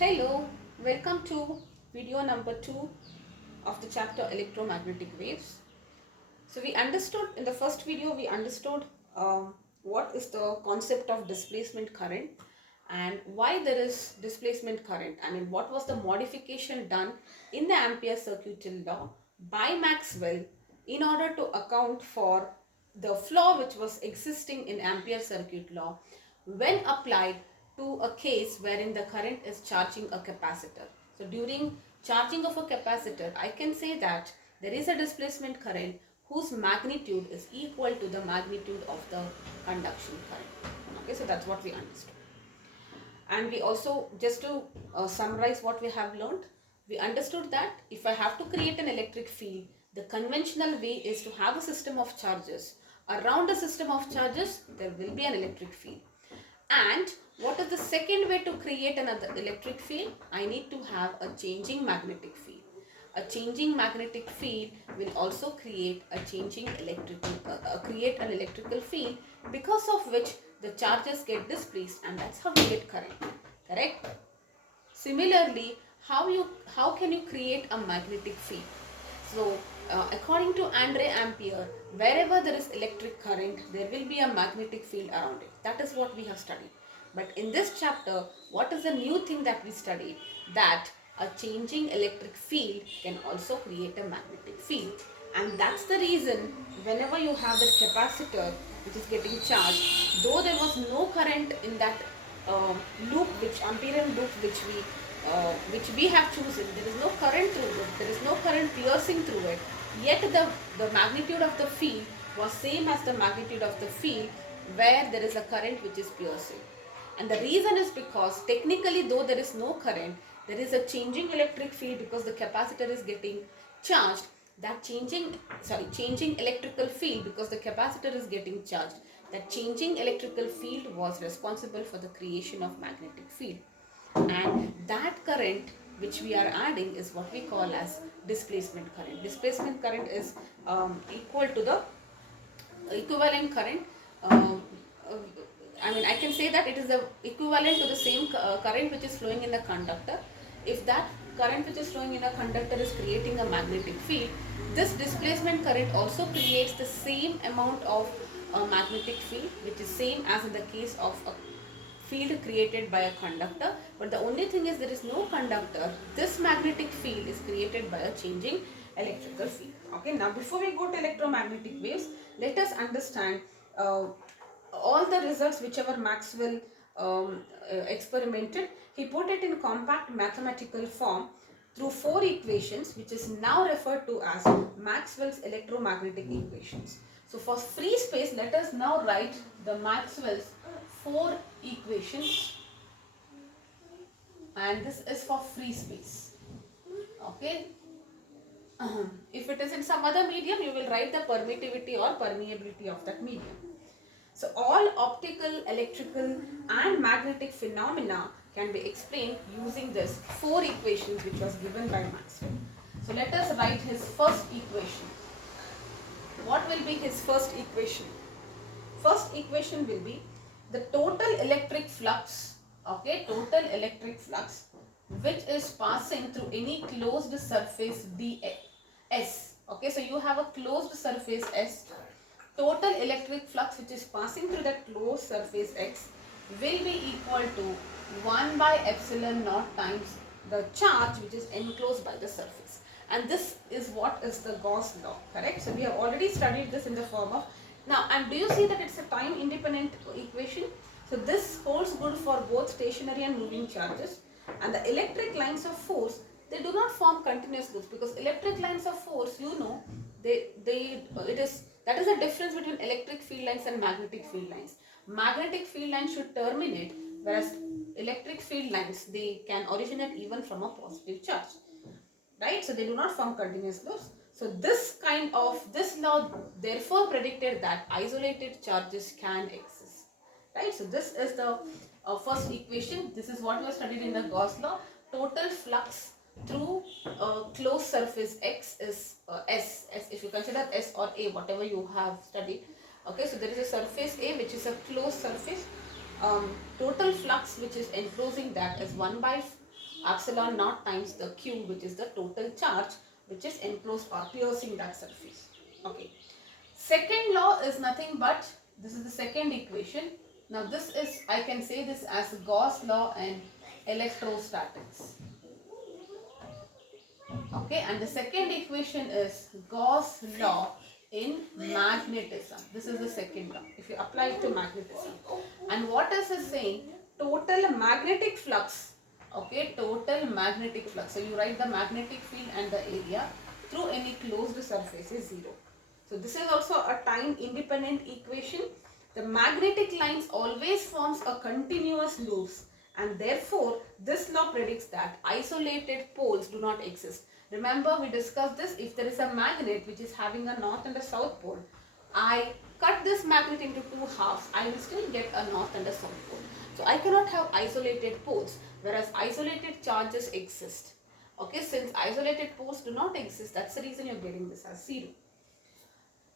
Hello, welcome to video number 2 of the chapter electromagnetic waves. So we understood in the first video, we understood what is the concept of displacement current and why there is displacement current. I mean, what was the modification done in the Ampere circuital law by Maxwell in order to account for the flaw which was existing in Ampere circuit law when applied to a case wherein the current is charging a capacitor. So during charging of a capacitor, I can say that there is a displacement current whose magnitude is equal to the magnitude of the conduction current. Okay, so that's what we understood. And we also, just to summarize what we have learned, we understood that if I have to create an electric field, the conventional way is to have a system of charges. Around a system of charges, there will be an electric field. And what is the second way to create another electric field? I need to have a changing magnetic field. A changing magnetic field will also create a create an electrical field, because of which the charges get displaced, and that's how we get current. Correct? Similarly, how can you create a magnetic field? So, according to Andre Ampere, wherever there is electric current, there will be a magnetic field around it. That is what we have studied. But in this chapter, what is the new thing that we studied? That a changing electric field can also create a magnetic field. And that's the reason whenever you have that capacitor which is getting charged, though there was no current in that loop, which Amperian loop which we have chosen, there is no current through it, there is no current piercing through it, yet the magnitude of the field was same as the magnitude of the field where there is a current which is piercing. And the reason is because technically, though there is no current, there is a changing electric field because the capacitor is getting charged. That changing electrical field, because the capacitor is getting charged, that changing electrical field was responsible for the creation of magnetic field. And that current which we are adding is what we call as displacement current. Displacement current is equal to the equivalent current. I can say that it is the equivalent to the same current which is flowing in the conductor. If that current which is flowing in a conductor is creating a magnetic field, this displacement current also creates the same amount of magnetic field, which is same as in the case of a field created by a conductor. But the only thing is, there is no conductor. This magnetic field is created by a changing electrical field. Okay, now before we go to electromagnetic waves, let us understand all the results whichever Maxwell experimented. He put it in compact mathematical form through 4 equations, which is now referred to as Maxwell's electromagnetic equations. So for free space, let us now write the Maxwell's 4 equations, and this is for free space. Okay. If it is in some other medium, you will write the permittivity or permeability of that medium. So all optical, electrical and magnetic phenomena can be explained using this 4 equations which was given by Maxwell. So let us write his first equation. What will be his first equation? First equation will be the total electric flux, okay, total electric flux which is passing through any closed surface ds. Okay, so you have a closed surface S. Total electric flux which is passing through that closed surface X will be equal to 1 by epsilon naught times the charge which is enclosed by the surface. And this is what is the Gauss law, correct? So we have already studied this in the form of, now, and do you see that it's a time independent equation? So this holds good for both stationary and moving charges. And the electric lines of force, they do not form continuous loops, because electric lines of force, you know, that is the difference between electric field lines and magnetic field lines. Magnetic field lines should terminate, whereas electric field lines, they can originate even from a positive charge, right? So they do not form continuous loops. So this law therefore predicted that isolated charges can exist, right? So this is the first equation. This is what was studied in the Gauss law. Total flux through closed surface X is S. If you consider S or A, whatever you have studied. Okay, so there is a surface A which is a closed surface. Total flux which is enclosing that is 1 by epsilon naught times the q, which is the total charge which is enclosed or piercing that surface. Okay. Second law is nothing but, this is the second equation. Now this is, I can say this as Gauss law in electrostatics. Okay, and the second equation is Gauss law in magnetism. This is the second law if you apply it to magnetism. And what is it saying? Total magnetic flux. Okay, total magnetic flux. So you write the magnetic field and the area through any closed surface is 0. So this is also a time independent equation. The magnetic lines always forms a continuous loops, and therefore this law predicts that isolated poles do not exist. Remember, we discussed this. If there is a magnet which is having a north and a south pole, I cut this magnet into two halves, I will still get a north and a south pole. So I cannot have isolated poles, whereas isolated charges exist. Okay, since isolated poles do not exist, that's the reason you're getting this as 0.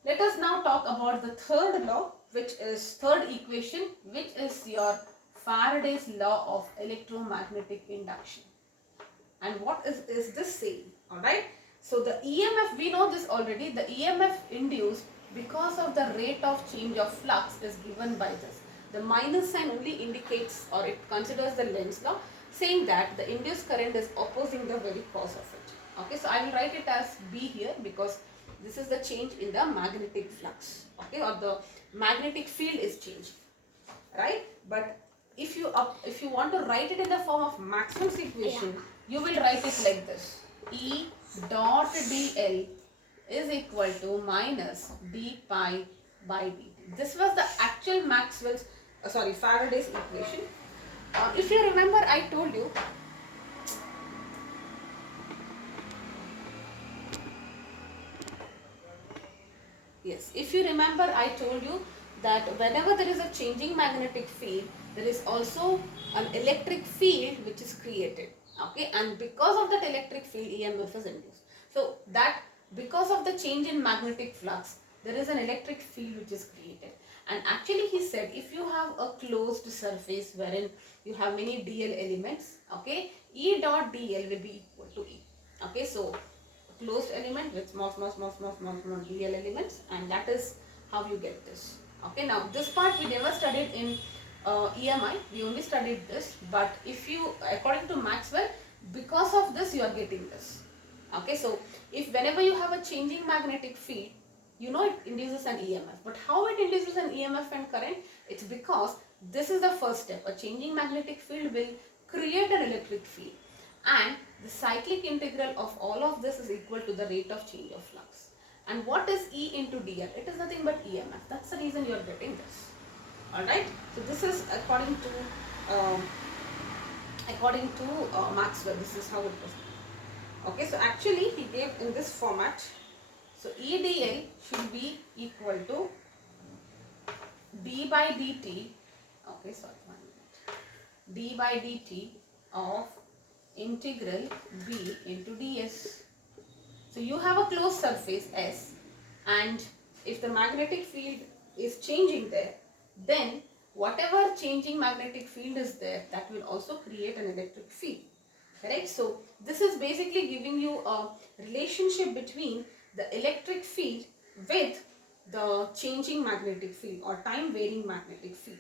Let us now talk about the third law, which is third equation, which is your Faraday's law of electromagnetic induction. And what is this saying? Alright. So the EMF, we know this already, the EMF induced because of the rate of change of flux is given by this. The minus sign only indicates, or it considers the Lenz's law, saying that the induced current is opposing the very cause of it. Okay, so I will write it as B here because this is the change in the magnetic flux, okay, or the magnetic field is changed, right? But if you want to write it in the form of Maxwell's equation, you will write it like this: E dot dl is equal to minus d pi by dt. This was the actual Maxwell's, Faraday's equation. If you remember, I told you. Yes, if you remember, I told you that whenever there is a changing magnetic field, there is also an electric field which is created. Okay, and because of that electric field, EMF is induced. So that because of the change in magnetic flux, there is an electric field which is created. And actually he said, if you have a closed surface wherein you have many dl elements, okay, E dot dl will be equal to E. Okay, so closed element with small dl elements, and that is how you get this. Okay, now this part we never studied in EMI, we only studied this, but if you, according to Maxwell, because of this you are getting this. Okay, so if whenever you have a changing magnetic field, you know it induces an EMF. But how it induces an EMF and current? It's because this is the first step. A changing magnetic field will create an electric field, and the cyclic integral of all of this is equal to the rate of change of flux. And what is E into dl? It is nothing but EMF. That's the reason you are getting this. Alright, so this is according to Maxwell, this is how it was. Okay, so actually he gave in this format. So E dl should be equal to d by dt, okay, sorry, 1 minute, d by dt of integral b into ds. So you have a closed surface S, and if the magnetic field is changing there, then whatever changing magnetic field is there, that will also create an electric field. Correct? So this is basically giving you a relationship between the electric field with the changing magnetic field or time varying magnetic field.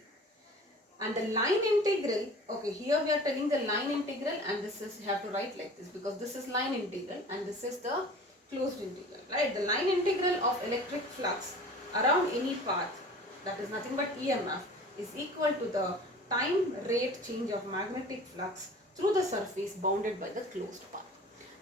And the line integral, okay, here we are telling the line integral, and this is, you have to write like this because this is line integral and this is the closed integral, right? The line integral of electric flux around any path, that is nothing but EMF, is equal to the time rate change of magnetic flux through the surface bounded by the closed path.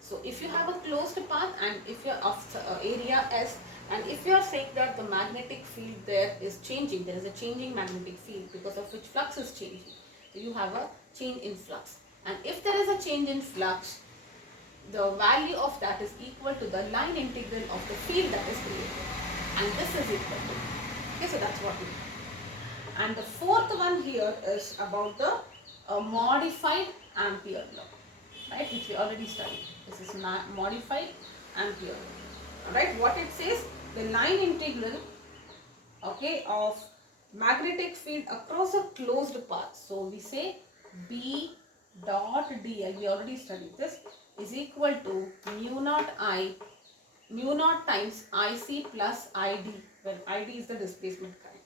So if you have a closed path and if you are of area S, and if you are saying that the magnetic field there is changing, there is a changing magnetic field because of which flux is changing, so you have a change in flux. And if there is a change in flux, the value of that is equal to the line integral of the field that is created, and this is equal to, okay, so that's what we do. And the fourth one here is about the modified Ampere law, right, which we already studied. This is modified Ampere law. Alright, what it says, the line integral, okay, of magnetic field across a closed path. So we say B dot dl, we already studied this, is equal to mu naught times IC plus ID, where ID is the displacement current.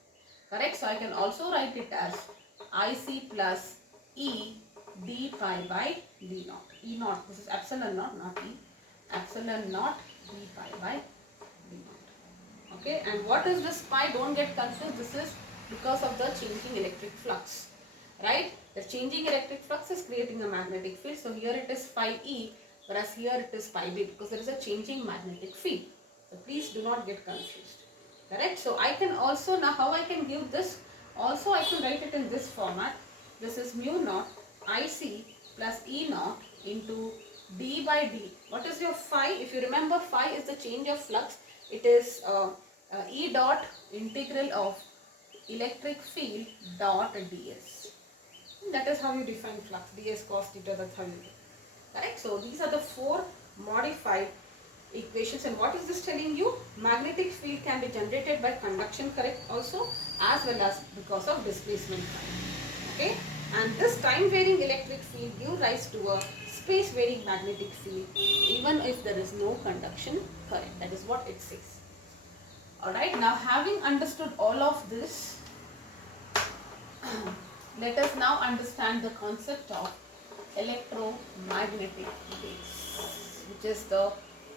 Correct? So I can also write it as IC plus E d pi by d naught. E naught, this is epsilon naught, not E. Epsilon naught d pi by d naught. Okay, and what is this pi? Don't get confused. This is because of the changing electric flux. Right? The changing electric flux is creating a magnetic field. So here it is phi E, whereas here it is pi B, because there is a changing magnetic field. So please do not get confused. Correct? So I can also, now how I can give this? Also I can write it in this format. This is mu naught IC plus E naught into d by d. What is your phi? If you remember, phi is the change of flux. It is E dot integral of electric field dot ds. That is how you define flux, ds cos theta, that's how you do. Correct? So these are the four modified equations, and what is this telling you? Magnetic field can be generated by conduction current also, as well as because of displacement current. Okay? And this time varying electric field gives rise to a space varying magnetic field even if there is no conduction current. That is what it says. Alright, now having understood all of this, let us now understand the concept of electromagnetic waves, which is the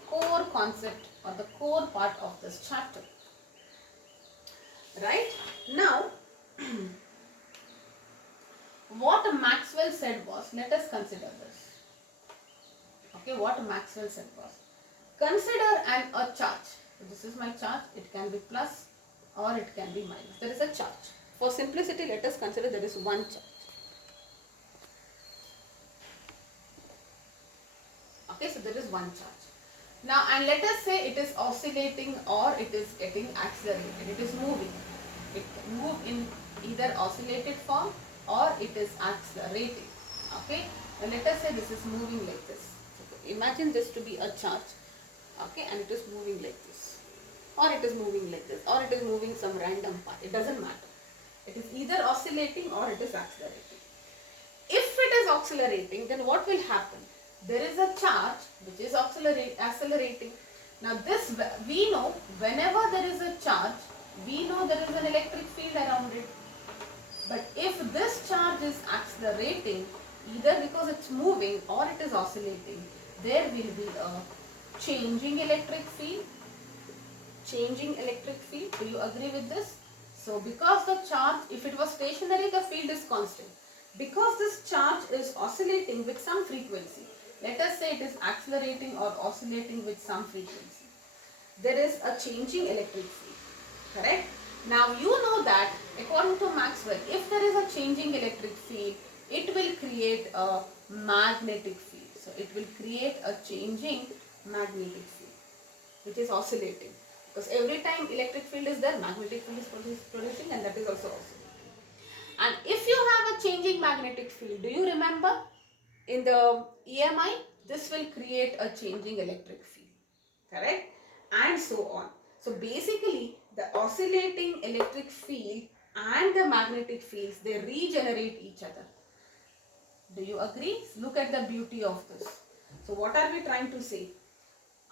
core concept or the core part of this chapter. Right? Now, what Maxwell said was, let us consider this. Okay, what Maxwell said was, consider a charge. So this is my charge. It can be plus or it can be minus. There is a charge. For simplicity, let us consider there is one charge. Okay, so there is one charge. Now, and let us say it is oscillating or it is getting accelerated. It is moving. It can move in either oscillated form or it is accelerating. Okay, now let us say this is moving like this. So imagine this to be a charge. Okay, and it is moving like this, or it is moving like this, or it is moving some random path. It doesn't matter. It is either oscillating or it is accelerating. If it is accelerating, then what will happen? There is a charge which is accelerating. Now this, we know whenever there is a charge, we know there is an electric field around it. But if this charge is accelerating, either because it's moving or it is oscillating, there will be a changing electric field. Changing electric field. Do you agree with this? So because the charge, if it was stationary, the field is constant. Because this charge is oscillating with some frequency, let us say it is accelerating or oscillating with some frequency, there is a changing electric field. Correct? Now you know that according to Maxwell, if there is a changing electric field, it will create a magnetic field. So it will create a changing magnetic field which is oscillating. Because every time electric field is there, magnetic field is producing, and that is also oscillating. And if you have a changing magnetic field, do you remember in the EMI, this will create a changing electric field. Correct? And so on. So basically, the oscillating electric field and the magnetic fields, they regenerate each other. Do you agree? Look at the beauty of this. So what are we trying to say?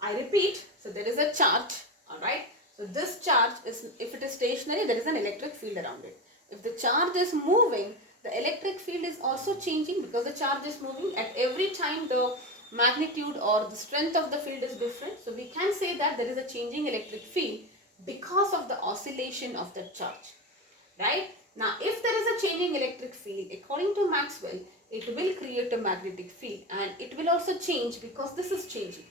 I repeat, so there is a charge, alright. So this charge is, if it is stationary, there is an electric field around it. If the charge is moving, the electric field is also changing because the charge is moving. At every time the magnitude or the strength of the field is different. So we can say that there is a changing electric field because of the oscillation of the charge. Right? Now, if there is a changing electric field, according to Maxwell, it will create a magnetic field, and it will also change because this is changing.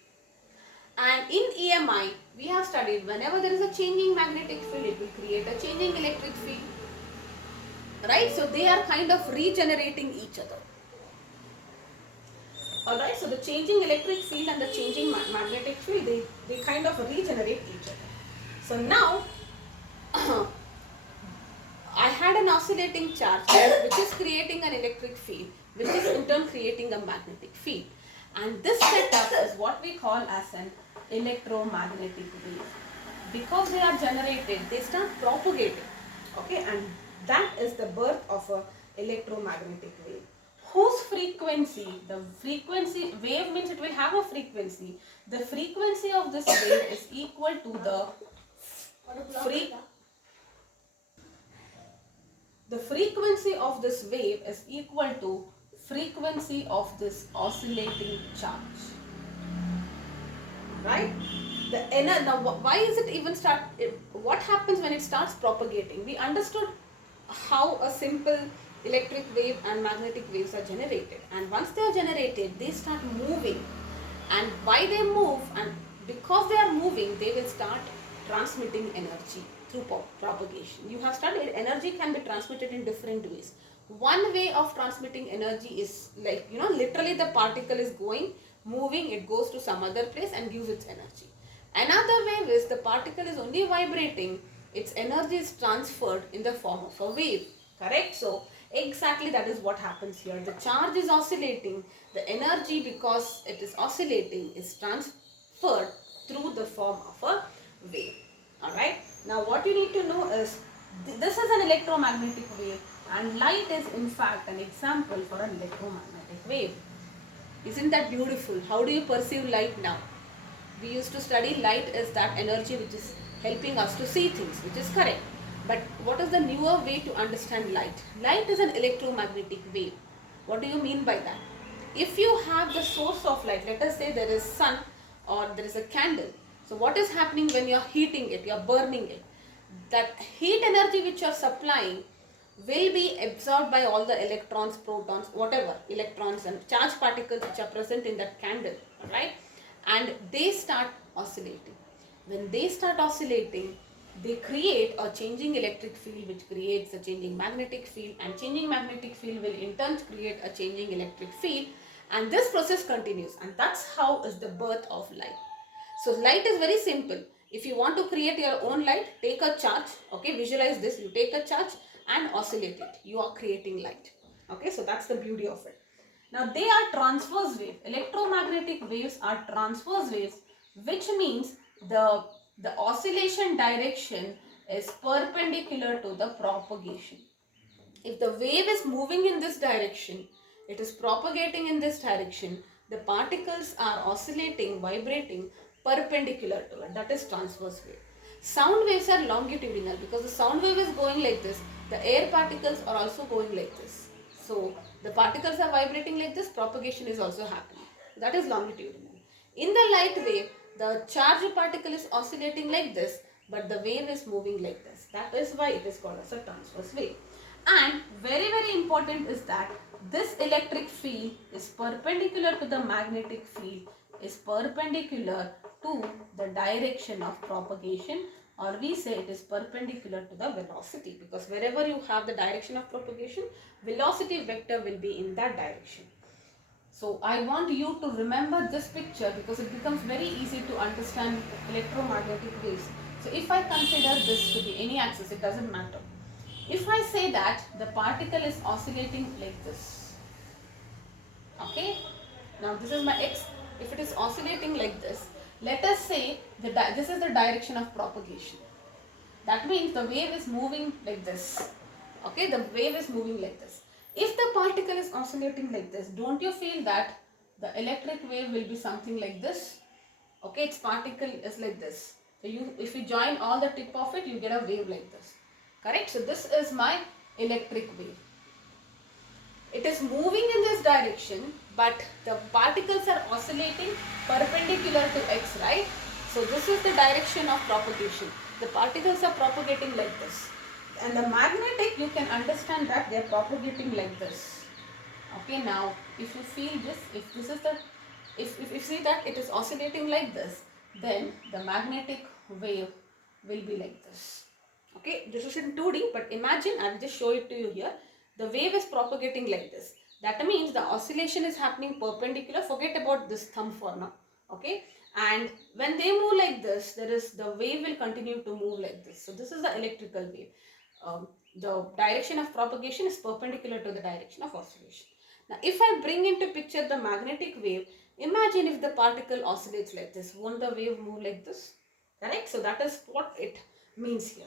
And in EMI, we have studied whenever there is a changing magnetic field, it will create a changing electric field. Right? So they are kind of regenerating each other. Alright, so the changing electric field and the changing magnetic field, they kind of regenerate each other. So now, I had an oscillating charge which is creating an electric field, which is in turn creating a magnetic field. And this setup is what we call as an electromagnetic wave. Because they are generated, they start propagating. Okay, and that is the birth of an electromagnetic wave. whose frequency, the frequency, wave means it will have a frequency. The frequency of this wave is equal to the frequency of this wave is equal to frequency of this oscillating charge. Right? Now why is it even start, what happens when it starts propagating? We understood how a simple electric wave and magnetic waves are generated, and once they are generated they start moving, and why they move, and because they are moving they will start transmitting energy through propagation. You have studied energy can be transmitted in different ways. One way of transmitting energy is like, literally the particle is moving, it goes to some other place and gives its energy. Another wave is the particle is only vibrating, its energy is transferred in the form of a wave. Correct? So exactly that is what happens here. The charge is oscillating, the energy, because it is oscillating, is transferred through the form of a wave. Alright? Now what you need to know is, this is an electromagnetic wave, and light is in fact an example for an electromagnetic wave. Isn't that beautiful? How do you perceive light now? We used to study light is that energy which is helping us to see things, which is correct. But what is the newer way to understand light? Light is an electromagnetic wave. What do you mean by that? If you have the source of light, let us say there is sun or there is a candle. So what is happening when you are heating it, you are burning it? That heat energy which you are supplying will be absorbed by all the electrons, protons, whatever, electrons and charged particles which are present in that candle, right? And they start oscillating. When they start oscillating, they create a changing electric field which creates a changing magnetic field, and changing magnetic field will in turn create a changing electric field, and this process continues, and that's how is the birth of light. So light is very simple. If you want to create your own light, take a charge, okay, visualize this, you take a charge and oscillate it, you are creating light. Okay, so that's the beauty of it. Now they are transverse waves. Electromagnetic waves are transverse waves, which means the oscillation direction is perpendicular to the propagation. If the wave is moving in this direction, it is propagating in this direction, the particles are oscillating, vibrating perpendicular to it. That is transverse wave. Sound waves are longitudinal, because the sound wave is going like this, the air particles are also going like this. So the particles are vibrating like this, propagation is also happening. That is longitudinal. In the light wave, the charged particle is oscillating like this, but the wave is moving like this. That is why it is called as a transverse wave. And very important is that this electric field is perpendicular to the magnetic field, is perpendicular to the direction of propagation, or we say it is perpendicular to the velocity, because wherever you have the direction of propagation, velocity vector will be in that direction. So I want you to remember this picture, because it becomes very easy to understand electromagnetic waves. So if I consider this to be any axis, it doesn't matter. If I say that the particle is oscillating like this, okay, now this is my x. If it is oscillating like this, let us say that this is the direction of propagation. That means the wave is moving like this. Okay, the wave is moving like this. If the particle is oscillating like this, don't you feel that the electric wave will be something like this? Okay, its particle is like this. So if you join all the tip of it, you get a wave like this. Correct? So this is my electric wave. It is moving in this direction, but the particles are oscillating perpendicular to x, right? So this is the direction of propagation. The particles are propagating like this. And the magnetic, you can understand that they are propagating like this. Okay, now if you feel this, if this is the, if you see that it is oscillating like this, then the magnetic wave will be like this. Okay, this is in 2D, but imagine, I will just show it to you here. The wave is propagating like this. That means the oscillation is happening perpendicular. Forget about this thumb for now. Okay, and when they move like this, the wave will continue to move like this. So this is the electrical wave. The direction of propagation is perpendicular to the direction of oscillation. Now, if I bring into picture the magnetic wave, imagine if the particle oscillates like this. Won't the wave move like this? Correct? So that is what it means here.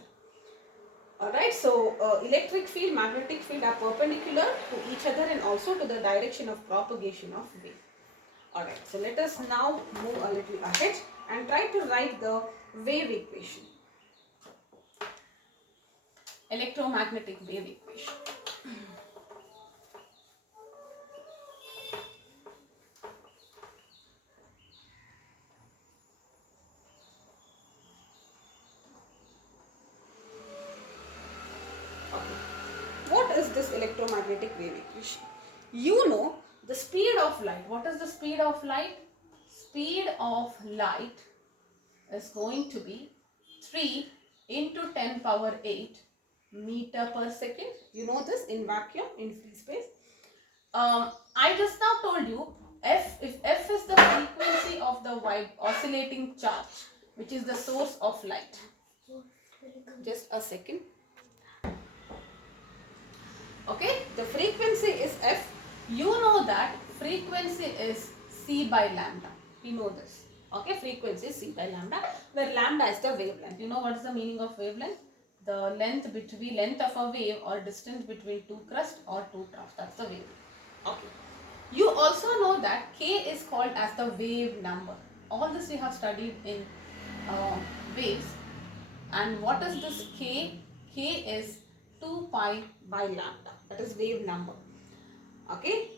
Alright, so electric field, magnetic field are perpendicular to each other and also to the direction of propagation of wave. Alright, so let us now move a little ahead and try to write the wave equation. Electromagnetic wave equation. What is this electromagnetic wave equation? You know the speed of light. What is the speed of light? Speed of light is going to be 3 into 10 power 8 meter per second. You know this in vacuum, in free space. I just now told you if F is the frequency of the oscillating charge, which is the source of light. Just a second. Okay, the frequency is F. You know that frequency is C by lambda. We know this. Okay, frequency is C by lambda, where lambda is the wavelength. You know what is the meaning of wavelength? The length of a wave or distance between two crusts or two troughs. That's the wavelength. Okay. You also know that K is called as the wave number. All this we have studied in waves. And what is this K? K is 2 pi by lambda. That is wave number. Okay.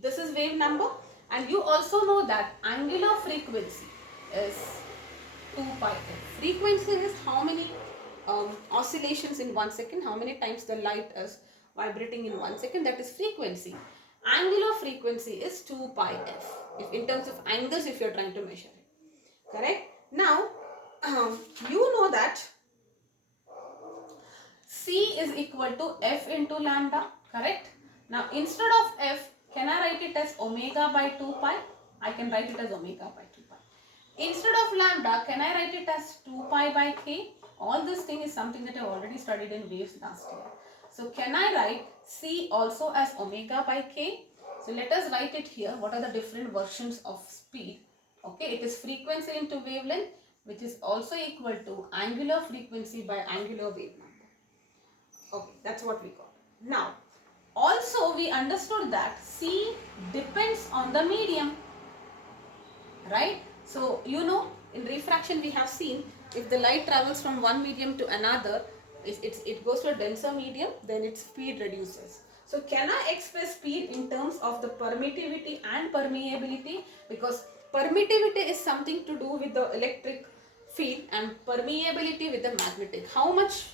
This is wave number. And you also know that angular frequency is 2 pi f. Frequency is how many oscillations in 1 second, how many times the light is vibrating in 1 second. That is frequency. Angular frequency is 2 pi f. If in terms of angles, if you are trying to measure it. Correct? Now, you know that C is equal to F into lambda, correct? Now, instead of F, can I write it as omega by 2 pi? I can write it as omega by 2 pi. Instead of lambda, can I write it as 2 pi by k? All this thing is something that I already studied in waves last year. So, can I write C also as omega by k? So, let us write it here. What are the different versions of speed? Okay, it is frequency into wavelength, which is also equal to angular frequency by angular wave number. Okay, that's what we got. Now, also we understood that C depends on the medium, right? So, you know, in refraction we have seen if the light travels from one medium to another, it goes to a denser medium, then its speed reduces. So, can I express speed in terms of the permittivity and permeability? Because permittivity is something to do with the electric field and permeability with the magnetic. How much,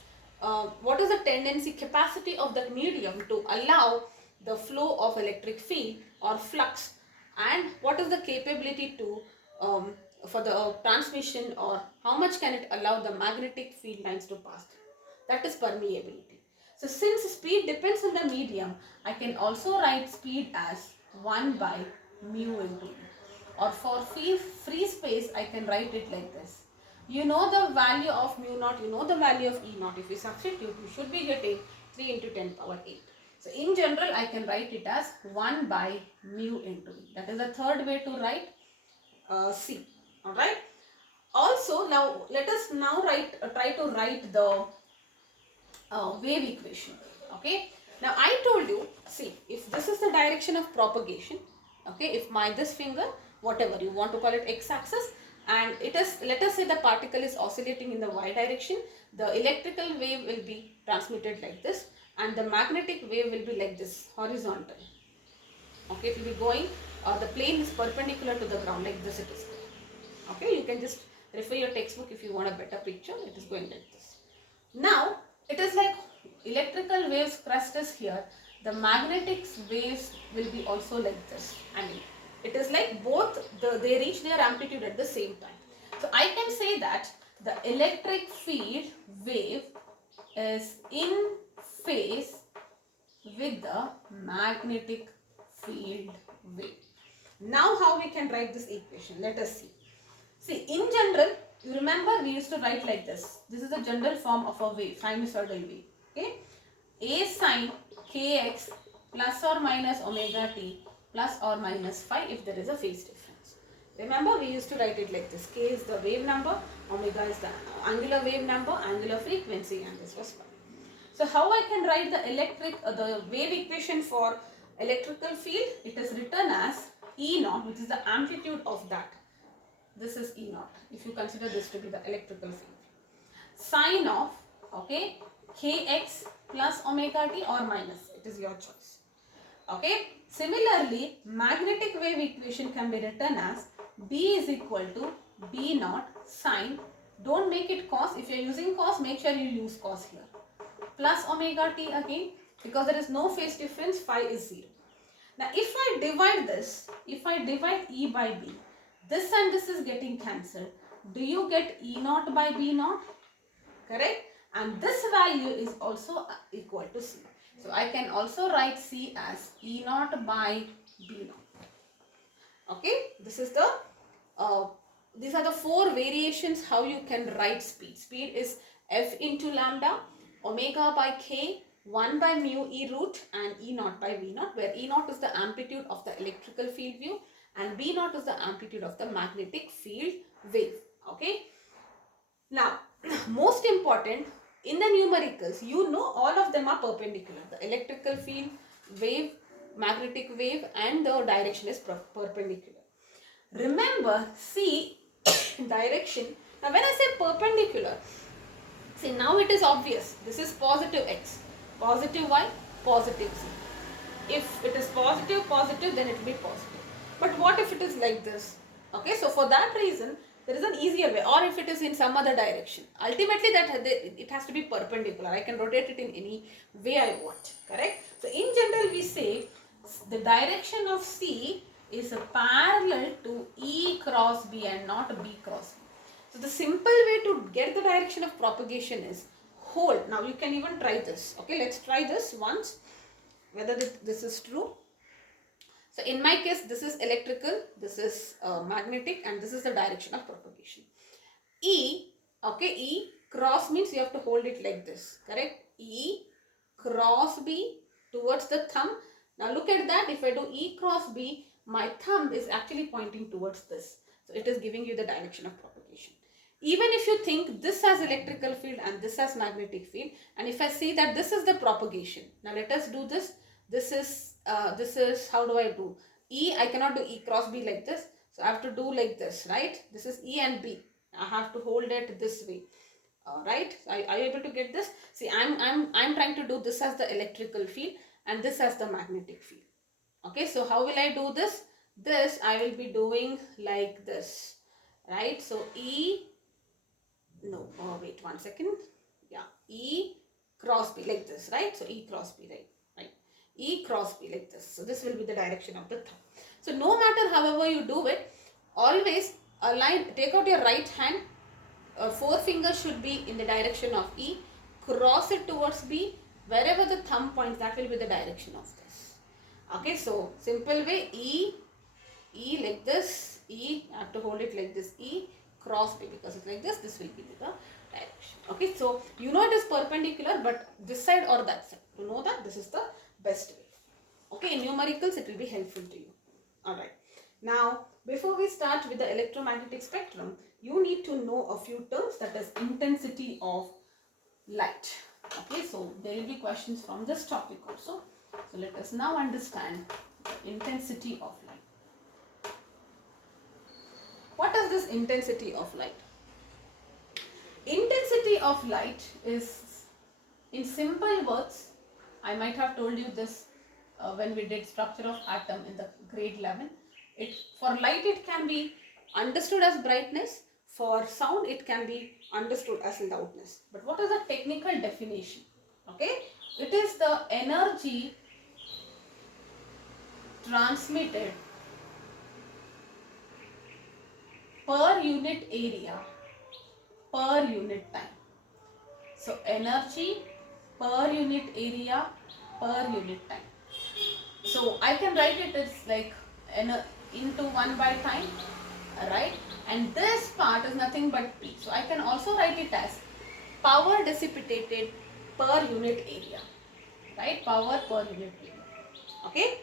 what is the tendency, capacity of the medium to allow the flow of electric field or flux, and what is the capability to for the transmission, or how much can it allow the magnetic field lines to pass through. That is permeability. So since speed depends on the medium, I can also write speed as 1 by mu into E. Or for free space, I can write it like this. You know the value of mu naught, you know the value of E naught. If you substitute, you should be getting 3 into 10 power 8. So in general, I can write it as 1 by mu into E. That is the third way to write C. Alright. Also, now let us now try to write the wave equation. Okay. Now I told you, see, if this is the direction of propagation, okay, if this finger, whatever you want to call it, x-axis, and it is, let us say the particle is oscillating in the y direction, the electrical wave will be transmitted like this, and the magnetic wave will be like this, horizontal. Okay, it will be going, the plane is perpendicular to the ground, like this it is. Okay, you can just refer your textbook if you want a better picture. It is going like this. Now, it is like electrical waves crest is here. The magnetic waves will be also like this. I mean, it is like both, they reach their amplitude at the same time. So, I can say that the electric field wave is in phase with the magnetic field wave. Now, how we can write this equation? Let us see. See, in general, you remember we used to write like this. This is the general form of a wave, sinusoidal wave. Okay, A sine kx plus or minus omega t plus or minus phi if there is a phase difference. Remember, we used to write it like this. K is the wave number, omega is the angular wave number, angular frequency, and this was 1. So how I can write the wave equation for electrical field? It is written as E naught, which is the amplitude of that. This is E naught, if you consider this to be the electrical field. Sine of, okay, kx plus omega t or minus, it is your choice. Okay. Similarly, magnetic wave equation can be written as B is equal to B naught sine. Don't make it cos. If you are using cos, make sure you use cos here. Plus omega t again, because there is no phase difference, phi is 0. Now, if I divide this, if I divide E by B, this and this is getting cancelled. Do you get E naught by B naught? Correct? And this value is also equal to C. So I can also write C as E naught by B naught. Okay, this is the these are the 4 variations how you can write speed. Speed is F into lambda, omega by K, 1 by mu E root, and E naught by V naught, where E naught is the amplitude of the electrical field wave and B naught is the amplitude of the magnetic field wave. Okay. Now, most important, in the numericals, you know all of them are perpendicular. The electrical field, wave, magnetic wave, and the direction is perpendicular. Remember, see direction. Now, when I say perpendicular, see now it is obvious. This is positive x, positive y, positive z. If it is positive, then it will be positive. But what if it is like this? Okay, so for that reason, there is an easier way, or if it is in some other direction. Ultimately, it has to be perpendicular. I can rotate it in any way I want. Correct? So in general, we say the direction of C is parallel to E cross B and not B cross B. So the simple way to get the direction of propagation is hold. Now you can even try this. Okay, let's try this once, whether this is true. So in my case, this is electrical, this is magnetic, and this is the direction of propagation. E, okay, E cross means you have to hold it like this, correct? E cross B towards the thumb. Now look at that. If I do E cross B, my thumb is actually pointing towards this. So it is giving you the direction of propagation. Even if you think this has electrical field and this has magnetic field, and if I see that this is the propagation. Now let us do this. This is how do I do? E, I cannot do E cross B like this. So I have to do like this, right? This is E and B. I have to hold it this way. Right? Are you able to get this? See, I'm trying to do this as the electrical field and this as the magnetic field. Okay, so how will I do this? This I will be doing like this, right? So E, no, wait 1 second. Yeah, E cross B like this, right? So E cross B, right? E cross B like this. So this will be the direction of the thumb. So no matter however you do it, always align, take out your right hand, 4 fingers should be in the direction of E, cross it towards B, wherever the thumb points, that will be the direction of this. Okay, so simple way, E like this, E, I have to hold it like this, E cross B, because it's like this will be the direction. Okay, so you know it is perpendicular, but this side or that side, to know that this is the best way. Okay, in numericals it will be helpful to you. Alright, now before we start with the electromagnetic spectrum, you need to know a few terms, that is intensity of light. Okay, so there will be questions from this topic also. So let us now understand the intensity of light. What is this intensity of light? Intensity of light is, in simple words, I might have told you this when we did structure of atom in the grade 11. For light it can be understood as brightness, for sound it can be understood as loudness. But what is the technical definition? Okay, it is the energy transmitted per unit area per unit time. So energy per unit area per unit time. So I can write it as like into 1 by time, right? And this part is nothing but P. So I can also write it as power dissipated per unit area, right? Power per unit area. Okay.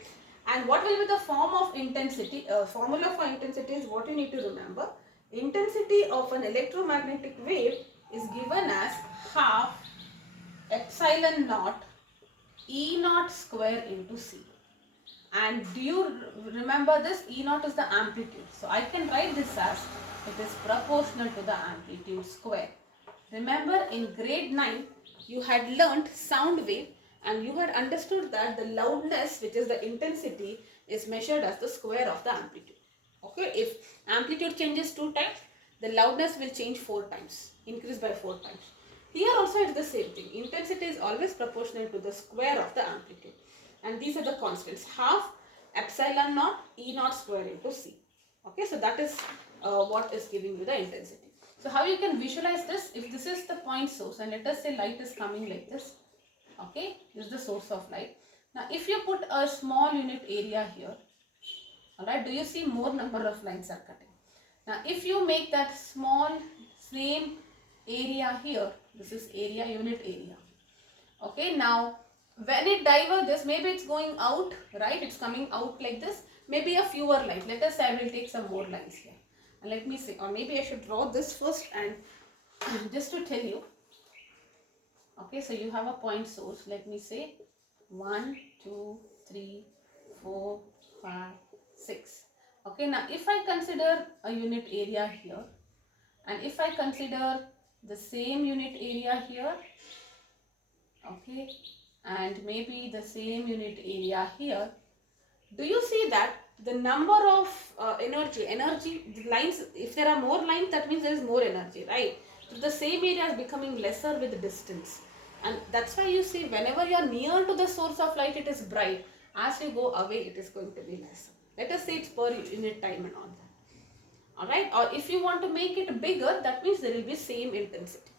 And what will be the form of intensity? Formula for intensity is what you need to remember. Intensity of an electromagnetic wave is given as half epsilon naught E naught square into C. And do you remember this? E naught is the amplitude. So I can write this as it is proportional to the amplitude square. Remember in grade 9 you had learnt sound wave and you had understood that the loudness, which is the intensity, is measured as the square of the amplitude. Okay, if amplitude changes 2 times, the loudness will change 4 times, increase by 4 times. Here also it is the same thing. Intensity is always proportional to the square of the amplitude. And these are the constants. Half epsilon naught E naught square into C. Okay, so that is what is giving you the intensity. So how you can visualize this? If this is the point source and let us say light is coming like this. Okay, this is the source of light. Now if you put a small unit area here, alright, do you see more number of lines are cutting? Now if you make that small same area here, this is area, unit area. Okay, now when it diverges, maybe it's going out, right? It's coming out like this. Maybe a fewer lines. Let us say I will take some more lines here. And let me see, or maybe I should draw this first and just to tell you. Okay, so you have a point source. Let me say 1, 2, 3, 4, 5, 6. Okay, now if I consider a unit area here and if I consider the same unit area here, okay, and maybe the same unit area here, do you see that the number of energy lines, if there are more lines, that means there is more energy, right? So the same area is becoming lesser with distance, and that's why you see whenever you are near to the source of light, it is bright. As you go away, it is going to be lesser. Let us say it's per unit time and all that. Alright, or if you want to make it bigger, that means there will be same intensity.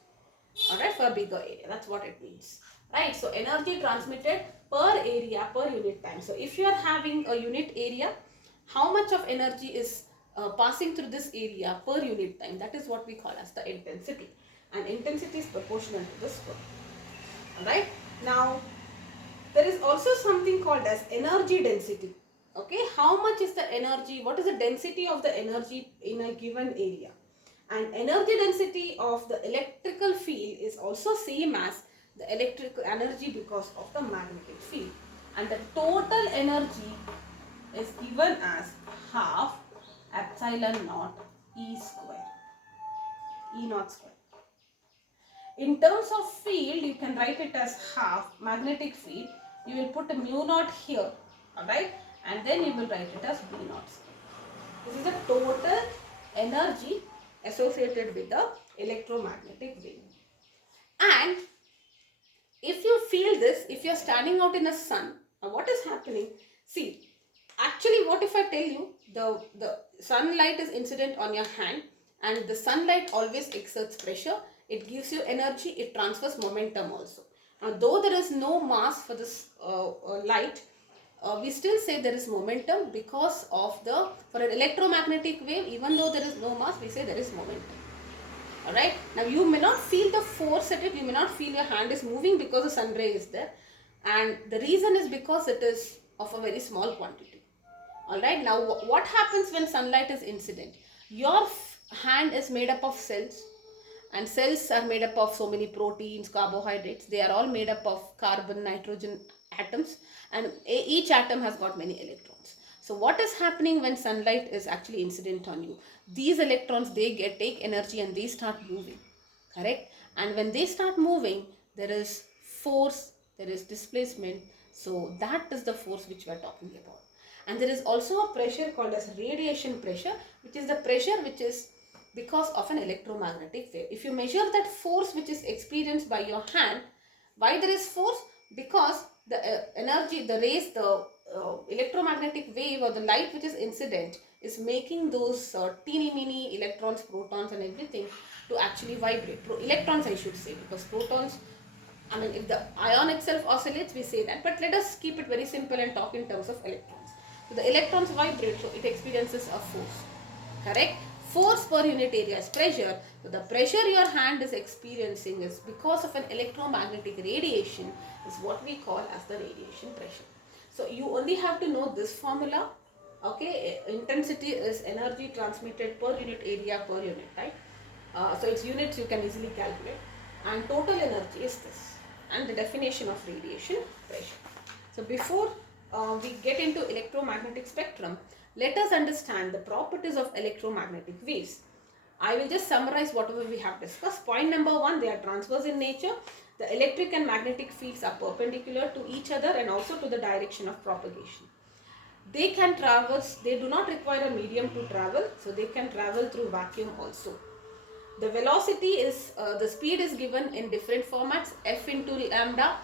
Alright, for a bigger area, that's what it means. Right, so energy transmitted per area per unit time. So if you are having a unit area, how much of energy is passing through this area per unit time? That is what we call as the intensity, and intensity is proportional to the square. Alright, now there is also something called as energy density. Okay, how much is the energy, what is the density of the energy in a given area? And energy density of the electrical field is also same as the electrical energy because of the magnetic field. And the total energy is given as half epsilon naught E square, E naught square. In terms of field, you can write it as half magnetic field. You will put a mu naught here, alright, and then you will write it as B naught square. This is the total energy associated with the electromagnetic wave. And if you feel this, if you are standing out in the sun, what is happening? See, actually what if I tell you the sunlight is incident on your hand, and the sunlight always exerts pressure, it gives you energy, it transfers momentum also. Now though there is no mass for this light, we still say there is momentum because of for an electromagnetic wave, even though there is no mass, we say there is momentum. Alright, now you may not feel the force at it, you may not feel your hand is moving because the sun ray is there, and the reason is because it is of a very small quantity. Alright, now what happens when sunlight is incident? Your hand is made up of cells, and cells are made up of so many proteins, carbohydrates. They are all made up of carbon, nitrogen atoms, and each atom has got many electrons. So what is happening when sunlight is actually incident on you? These electrons, they take energy and they start moving, correct? And when they start moving, there is force, there is displacement. So that is the force which we are talking about. And there is also a pressure called as radiation pressure, which is the pressure which is because of an electromagnetic wave. If you measure that force which is experienced by your hand, why there is force? Because the energy, the rays, the electromagnetic wave or the light which is incident is making those teeny mini electrons, protons and everything to actually vibrate. Electrons I should say, because protons, I mean if the ion itself oscillates we say that, but let us keep it very simple and talk in terms of electrons. So the electrons vibrate, so it experiences a force, correct? Force per unit area is pressure. So the pressure your hand is experiencing is because of an electromagnetic radiation, is what we call as the radiation pressure. So you only have to know this formula. Okay, intensity is energy transmitted per unit area per unit, right? So its units you can easily calculate, and total energy is this, and the definition of radiation pressure. So before we get into electromagnetic spectrum, let us understand the properties of electromagnetic waves. I will just summarize whatever we have discussed. Point number one, they are transverse in nature. The electric and magnetic fields are perpendicular to each other and also to the direction of propagation. They can traverse, they do not require a medium to travel, so they can travel through vacuum also. The velocity is, the speed is given in different formats, f into lambda,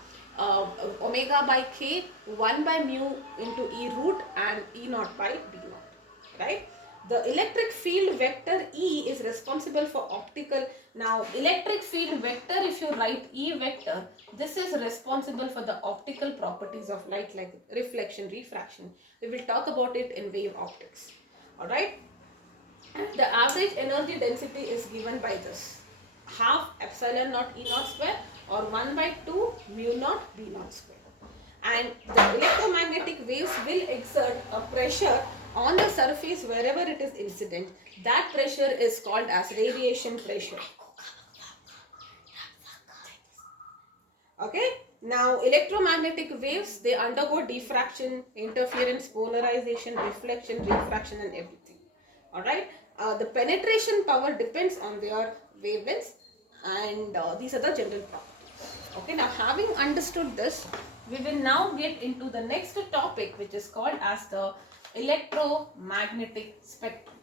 omega by k, 1 by mu into e root, and e naught by b naught, right? The electric field vector E is responsible for optical. Now, electric field vector, if you write E vector, this is responsible for the optical properties of light, like reflection, refraction. We will talk about it in wave optics. Alright? The average energy density is given by this. Half epsilon naught E naught square, or 1 by 2 mu naught B naught square. And the electromagnetic waves will exert a pressure on the surface wherever it is incident. That pressure is called as radiation pressure. Okay. Now, electromagnetic waves, they undergo diffraction, interference, polarization, reflection, refraction, and everything. Alright. The penetration power depends on their wavelengths, and these are the general properties. Okay. Now, having understood this, we will now get into the next topic, which is called as the electromagnetic spectrum.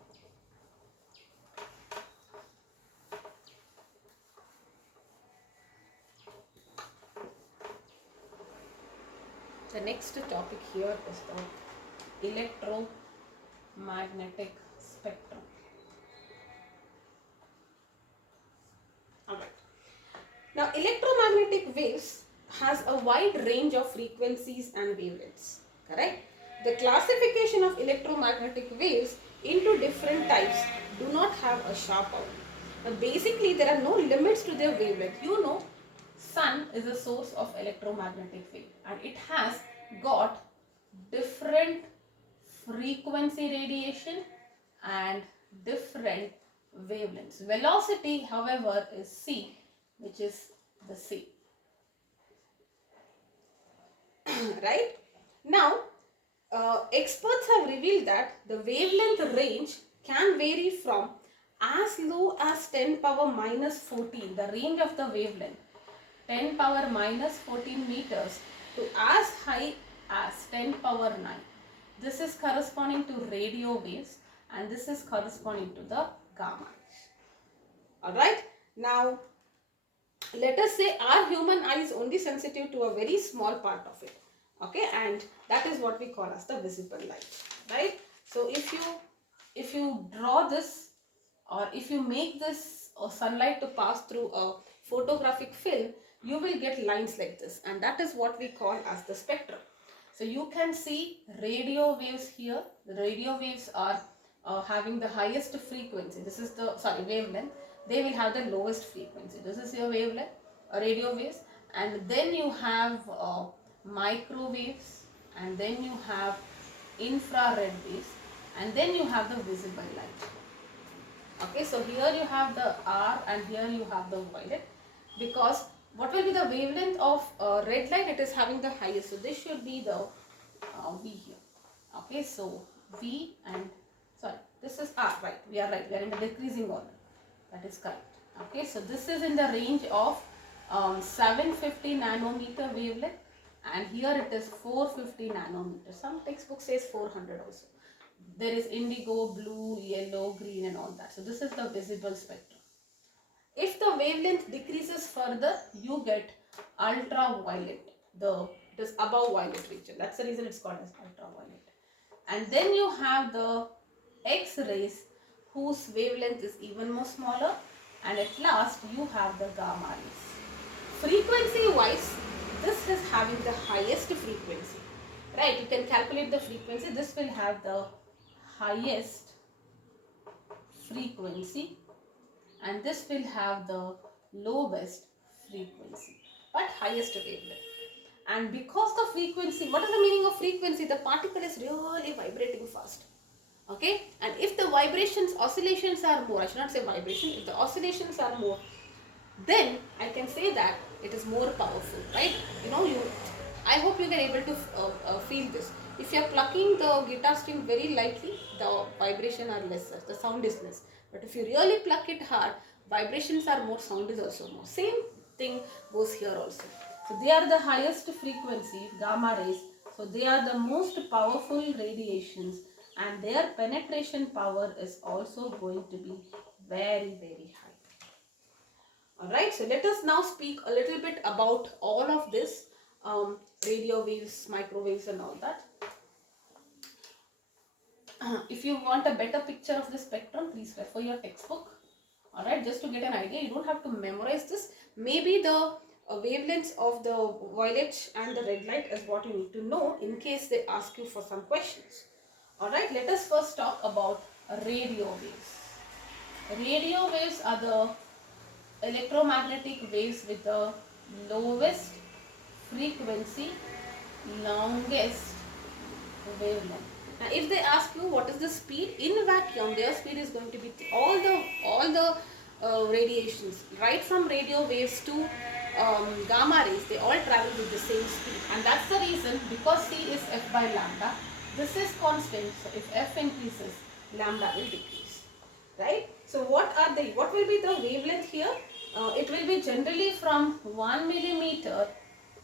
The next topic here is the electromagnetic spectrum. Alright. Now, electromagnetic waves has a wide range of frequencies and wavelengths. Correct? The classification of electromagnetic waves into different types do not have a sharp outline. Now, basically, there are no limits to their wavelength. You know, sun is a source of electromagnetic wave, and it has got different frequency radiation and different wavelengths. Velocity, however, is c, which is the same. Right? Now, experts have revealed that the wavelength range can vary from as low as 10 power minus 14, the range of the wavelength, 10 power minus 14 meters, to as high as 10 power 9. This is corresponding to radio waves, and this is corresponding to the gamma rays. Alright, now let us say our human eye is only sensitive to a very small part of it. Okay, and that is what we call as the visible light. Right? So if you draw this, or if you make this sunlight to pass through a photographic film, you will get lines like this, and that is what we call as the spectrum. So you can see radio waves here. The radio waves are having the highest frequency. This is the wavelength. They will have the lowest frequency. This is your wavelength, radio waves, and then you have microwaves, and then you have infrared waves, and then you have the visible light. Okay, so here you have the R, and here you have the violet, because what will be the wavelength of red light? It is having the highest, so this should be the V here. Okay, so V, and this is R, right? We are right. We are in the decreasing order. That is correct. Okay, so this is in the range of 750 nanometer wavelength, and here it is 450 nanometers. Some textbook says 400 also. There is indigo, blue, yellow, green, and all that. So this is the visible spectrum. If the wavelength decreases further, you get ultraviolet. It is above violet region. That's the reason it's called as ultraviolet. And then you have the X-rays, whose wavelength is even more smaller. And at last, you have the gamma rays. Frequency-wise, this is having the highest frequency. Right? You can calculate the frequency. This will have the highest frequency, and this will have the lowest frequency but highest wavelength. And because the frequency, what is the meaning of frequency? The particle is really vibrating fast. Okay, and if the vibrations, oscillations are more, I should not say vibration, if the oscillations are more, then I can say that it is more powerful, right? I hope you can able to feel this. If you are plucking the guitar string very lightly, the vibration are lesser, the sound is less. But if you really pluck it hard, vibrations are more, sound is also more. Same thing goes here also. So they are the highest frequency, gamma rays. So they are the most powerful radiations, and their penetration power is also going to be very, very high. Alright, so let us now speak a little bit about all of this, radio waves, microwaves and all that. If you want a better picture of the spectrum, please refer your textbook. Alright, just to get an idea, you don't have to memorize this. Maybe the wavelengths of the violet and the red light is what you need to know in case they ask you for some questions. Alright, let us first talk about radio waves. Radio waves are the electromagnetic waves with the lowest frequency, longest wavelength. Now if they ask you what is the speed in vacuum, their speed is going to be all the radiations, right from radio waves to gamma rays, they all travel with the same speed, and that's the reason, because C is F by lambda, this is constant. So if F increases, lambda will decrease, right? So what will be the wavelength here? It will be generally from 1 millimeter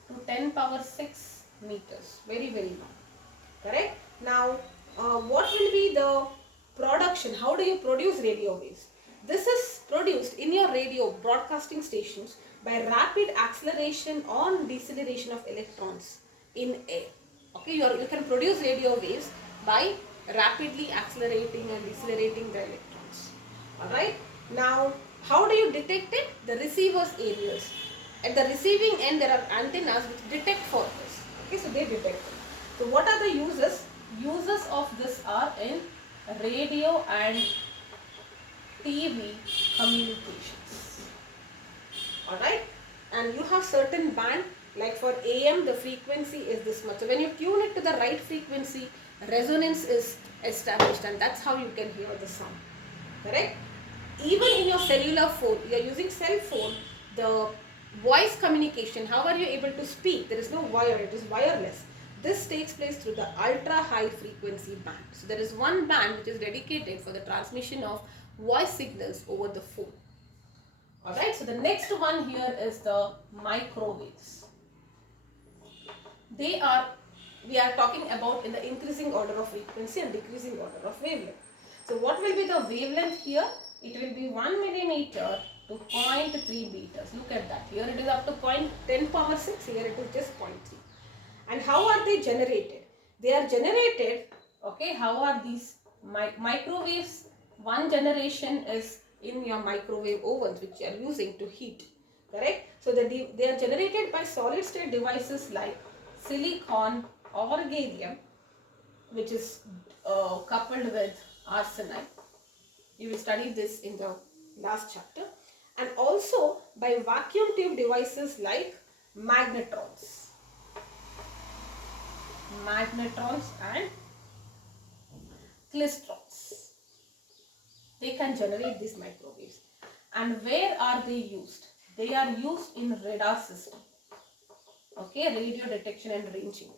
to 10 power 6 meters, very, very long, correct? Now, what will be the production? How do you produce radio waves? This is produced in your radio broadcasting stations by rapid acceleration or deceleration of electrons in air. Okay, you can produce radio waves by rapidly accelerating and decelerating the electrons. Alright, now how do you detect it? The receiver's areas. At the receiving end, there are antennas which detect for this. Okay, so they detect it. So what are the uses? Uses of this are in radio and TV communications. Alright, and you have certain band, like for AM the frequency is this much. So when you tune it to the right frequency, resonance is established, and that's how you can hear the sound. Correct? Even in your cellular phone, you are using cell phone, the voice communication, how are you able to speak? There is no wire, it is wireless. This takes place through the ultra high frequency band. So there is one band which is dedicated for the transmission of voice signals over the phone. Alright, so the next one here is the microwaves. We are talking about in the increasing order of frequency and decreasing order of wavelength. So what will be the wavelength here? It will be 1 millimeter to 0.3 meters. Look at that. Here it is up to 10 power 6. Here it is just 0.3. And how are they generated? They are generated, okay, how are these microwaves? One generation is in your microwave ovens which you are using to heat, correct? So they are generated by solid state devices like silicon or gallium, which is coupled with arsenide. You will study this in the last chapter. And also by vacuum tube devices like magnetrons and klystrons. They can generate these microwaves. And where are they used? They are used in radar system. Okay, radio detection and ranging.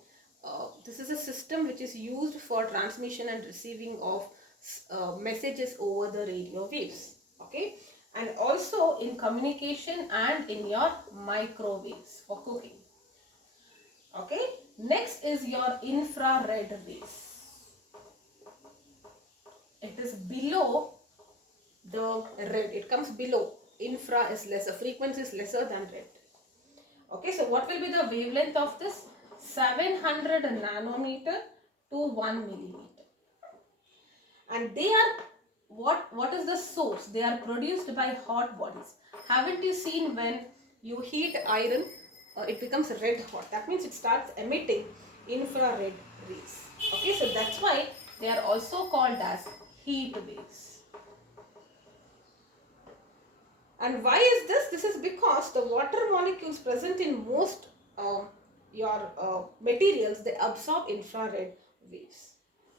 This is a system which is used for transmission and receiving of messages over the radio waves. Okay, and also in communication and in your microwaves for cooking. Okay, next is your infrared rays. It is below the red, it comes below. Infra is lesser, frequency is lesser than red. Okay, so what will be the wavelength of this? 700 nanometer to 1 millimeter. And they are, what is the source? They are produced by hot bodies. Haven't you seen when you heat iron, it becomes red hot? That means it starts emitting infrared rays. Okay, so that's why they are also called as heat waves. And why is this? This is because the water molecules present in most your materials, they absorb infrared waves.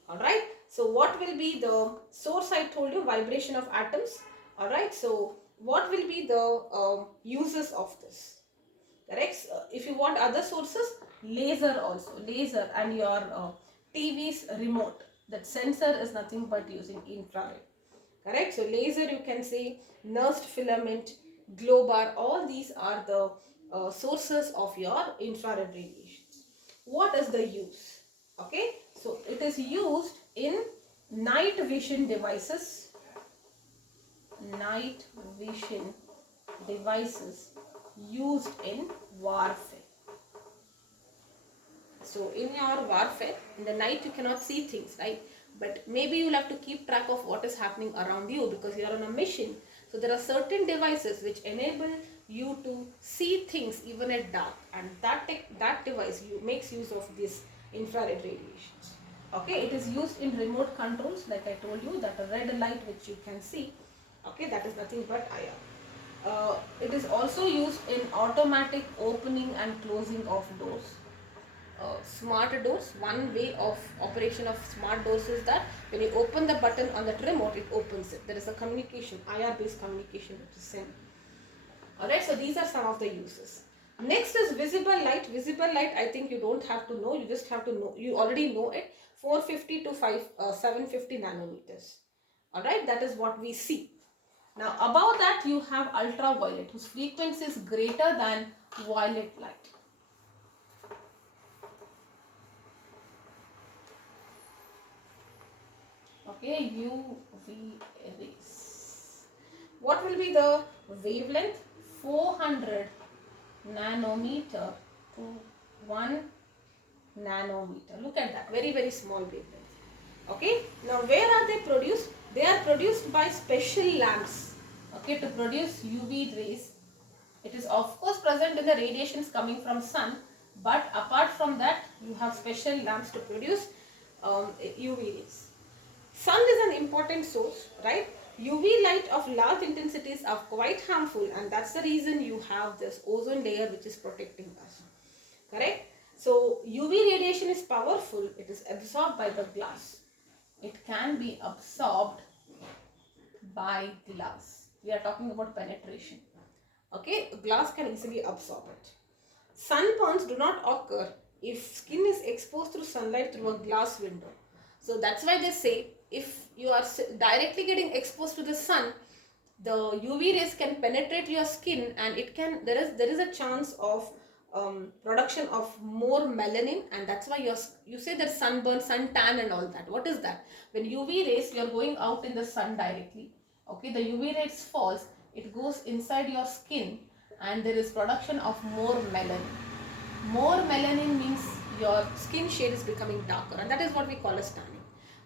Alright, so what will be the source? I told you, vibration of atoms. Alright, so what will be the uses of this? Correct. If you want other sources, laser also, laser, and your TV's remote, that sensor is nothing but using infrared. Correct. So laser, you can say, nursed filament, glow bar, all these are the sources of your infrared radiations. What is the use? Okay, so it is used in night vision devices, night vision devices used in warfare. So in your warfare, in the night you cannot see things, right? But maybe you'll have to keep track of what is happening around you because you are on a mission. So there are certain devices which enable you to see things even at dark, and that device makes use of this infrared radiations. Okay, it is used in remote controls, like I told you, that a red light which you can see. Okay, that is nothing but IR. It is also used in automatic opening and closing of doors. Smart doors, one way of operation of smart doors is that when you open the button on that remote, it opens it. There is a communication, IR based communication which is sent. Alright, so these are some of the uses. Next is visible light. Visible light, I think you don't have to know, you just have to know, you already know it. 450 to 750 nanometers. Alright, that is what we see. Now above that you have ultraviolet, whose frequency is greater than violet light. Okay, UV rays. What will be the wavelength? 400 nanometer to 1 nanometer. Look at that, very very small wavelength. Okay, now where are they produced? They are produced by special lamps. Okay, to produce UV rays. It is of course present in the radiations coming from sun, but apart from that you have special lamps to produce UV rays. Sun is an important source, right? UV light of large intensities are quite harmful, and that's the reason you have this ozone layer which is protecting us. Correct? So UV radiation is powerful. It is absorbed by the glass. It can be absorbed by glass. We are talking about penetration. Okay, glass can easily absorb it. Sunburns do not occur if skin is exposed to sunlight through a glass window. So that's why they say if you are directly getting exposed to the sun, the UV rays can penetrate your skin, and it can there is a chance of production of more melanin, and that's why you say that sunburn, suntan and all that. What is that? When UV rays, you are going out in the sun directly. Okay, the UV rays falls, it goes inside your skin, and there is production of more melanin. More melanin means your skin shade is becoming darker, and that is what we call as tanning.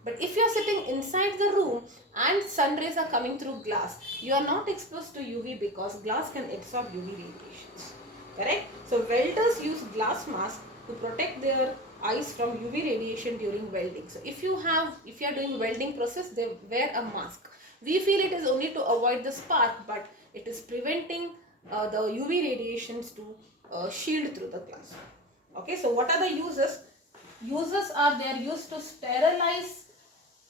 But if you are sitting inside the room and sun rays are coming through glass, you are not exposed to UV because glass can absorb UV radiations. Correct? So welders use glass mask to protect their eyes from UV radiation during welding. So if you are doing welding process, they wear a mask. We feel it is only to avoid the spark, but it is preventing the UV radiations to shield through the glass. Okay, so what are the uses? Uses are they are used to sterilize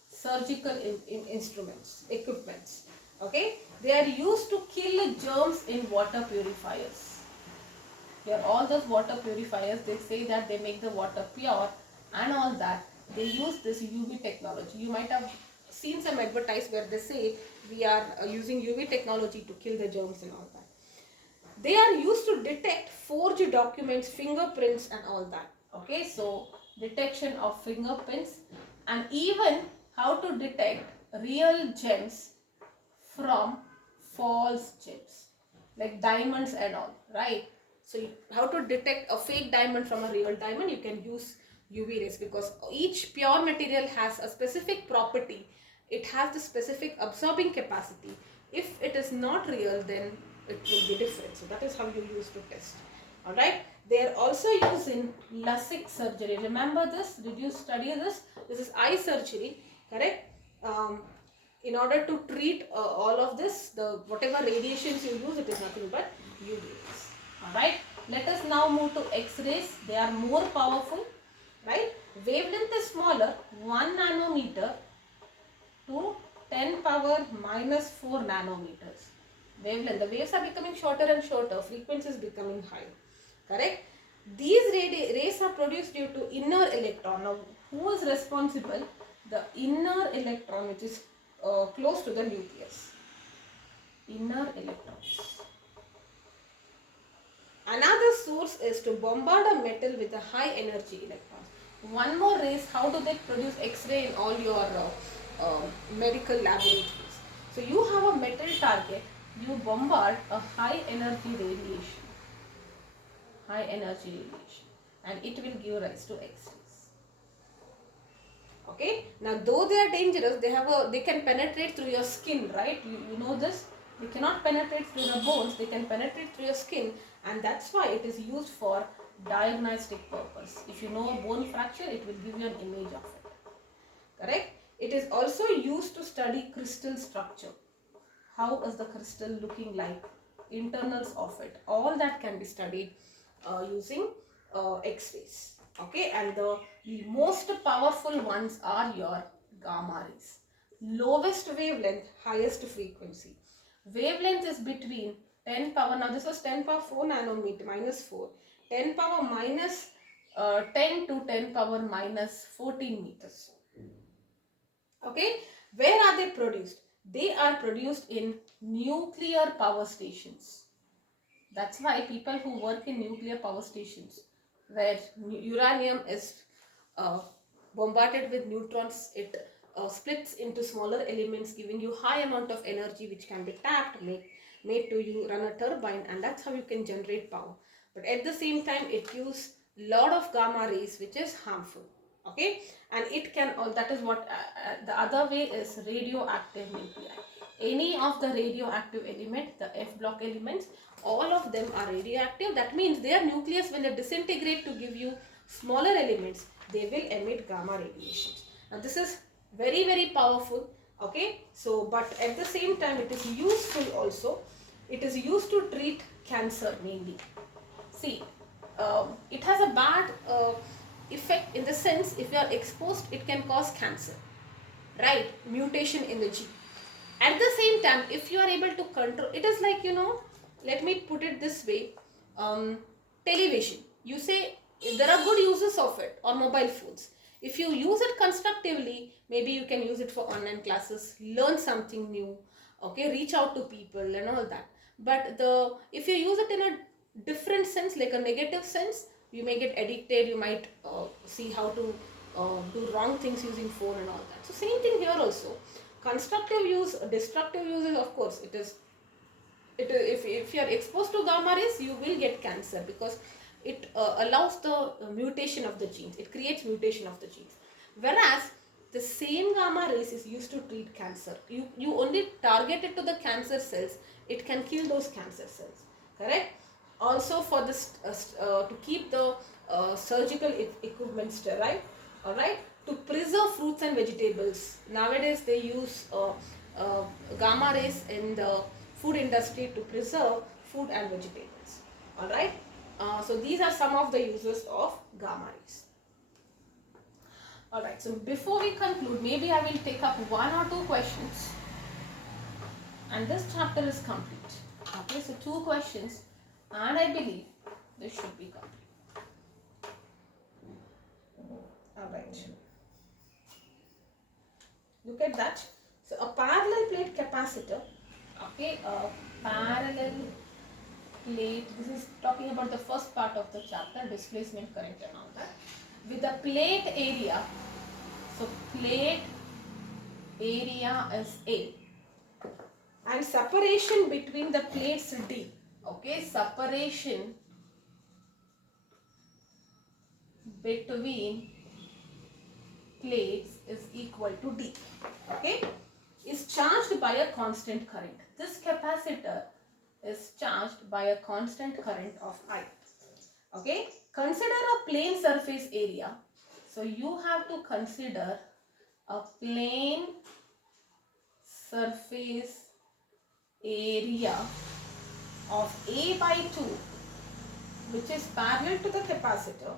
surgical instruments, equipments. Okay, they are used to kill germs in water purifiers. Here, all those water purifiers, they say that they make the water pure and all that. They use this UV technology. You might have seen some advertise where they say we are using UV technology to kill the germs and all that. They are used to detect forged documents, fingerprints and all that. Okay, so detection of fingerprints, and even how to detect real gems from false gems, like diamonds and all, right? So how to detect a fake diamond from a real diamond? You can use UV rays, because each pure material has a specific property. It has the specific absorbing capacity. If it is not real, then it will be different. So that is how you use to test. Alright. They are also used in LASIK surgery. Remember this? Did you study this? This is eye surgery. Correct? In order to treat all of this, the whatever radiations you use, it is nothing but UV rays. Alright. Let us now move to X-rays. They are more powerful, right? Wavelength is smaller, 1 nanometer to 10 power minus 4 nanometers. Wavelength, the waves are becoming shorter and shorter, frequency is becoming higher, correct? These rays are produced due to inner electron. Now, who is responsible? The inner electron, which is close to the nucleus. Inner electrons. Another source is to bombard a metal with a high energy electrons. One more rays, how do they produce X-ray in all your medical laboratories? So you have a metal target, you bombard a high energy radiation. High energy radiation, and it will give rise to X-rays. Okay. Now, though they are dangerous, they can penetrate through your skin, right? You know this. They cannot penetrate through the bones. They can penetrate through your skin, and that's why it is used for diagnostic purpose. If you know a bone fracture, it will give you an image of it. Correct. It is also used to study crystal structure. How is the crystal looking like? Internals of it. All that can be studied using X-rays. Okay, and the most powerful ones are your gamma rays. Lowest wavelength, highest frequency. Wavelength is between 10 power, now this was 10 power 4 nanometer minus 4, 10 power minus 10 to 10 power minus 14 meters. Okay, where are they produced? They are produced in nuclear power stations. That's why people who work in nuclear power stations, where uranium is bombarded with neutrons, it splits into smaller elements, giving you high amount of energy which can be tapped, made to you run a turbine, and that's how you can generate power. But at the same time, it gives lot of gamma rays which is harmful. Okay, and it can, that is what the other way is radioactive nuclei. Any of the radioactive element, the F block elements, all of them are radioactive. That means their nucleus, when they disintegrate to give you smaller elements, they will emit gamma radiations. Now this is very, very powerful. Okay, so but at the same time it is useful also. It is used to treat cancer mainly. See, it has a bad effect in the sense, if you are exposed, it can cause cancer, right? Mutation in the gene. At the same time, if you are able to control, it is like, let me put it this way, television. You say there are good uses of it, or mobile phones. If you use it constructively, maybe you can use it for online classes, learn something new, okay, reach out to people and all that. But if you use it in a different sense, like a negative sense, you may get addicted, you might see how to do wrong things using phone and all that. So same thing here also. Constructive use, destructive uses, of course, if you are exposed to gamma rays, you will get cancer, because it allows the mutation of the genes. It creates mutation of the genes. Whereas the same gamma rays is used to treat cancer. You only target it to the cancer cells. It can kill those cancer cells. Correct? Also for this to keep the surgical equipment sterile. All right. To preserve fruits and vegetables. Nowadays they use gamma rays in the food industry to preserve food and vegetables. All right. So these are some of the uses of gamma rays. Alright, so before we conclude, maybe I will take up 1 or 2 questions, and this chapter is complete. Okay, so 2 questions, and I believe this should be complete. Alright, look at that. So a parallel plate capacitor, okay, a parallel plate, this is talking about the first part of the chapter, displacement current and all that, with the plate area. So plate area is A, and separation between the plates D. Okay, separation between plates is equal to D. Okay, is charged by a constant current. This capacitor is charged by a constant current of I. Okay, consider a plane surface area. So you have to consider a plane surface area of A by 2 which is parallel to the capacitor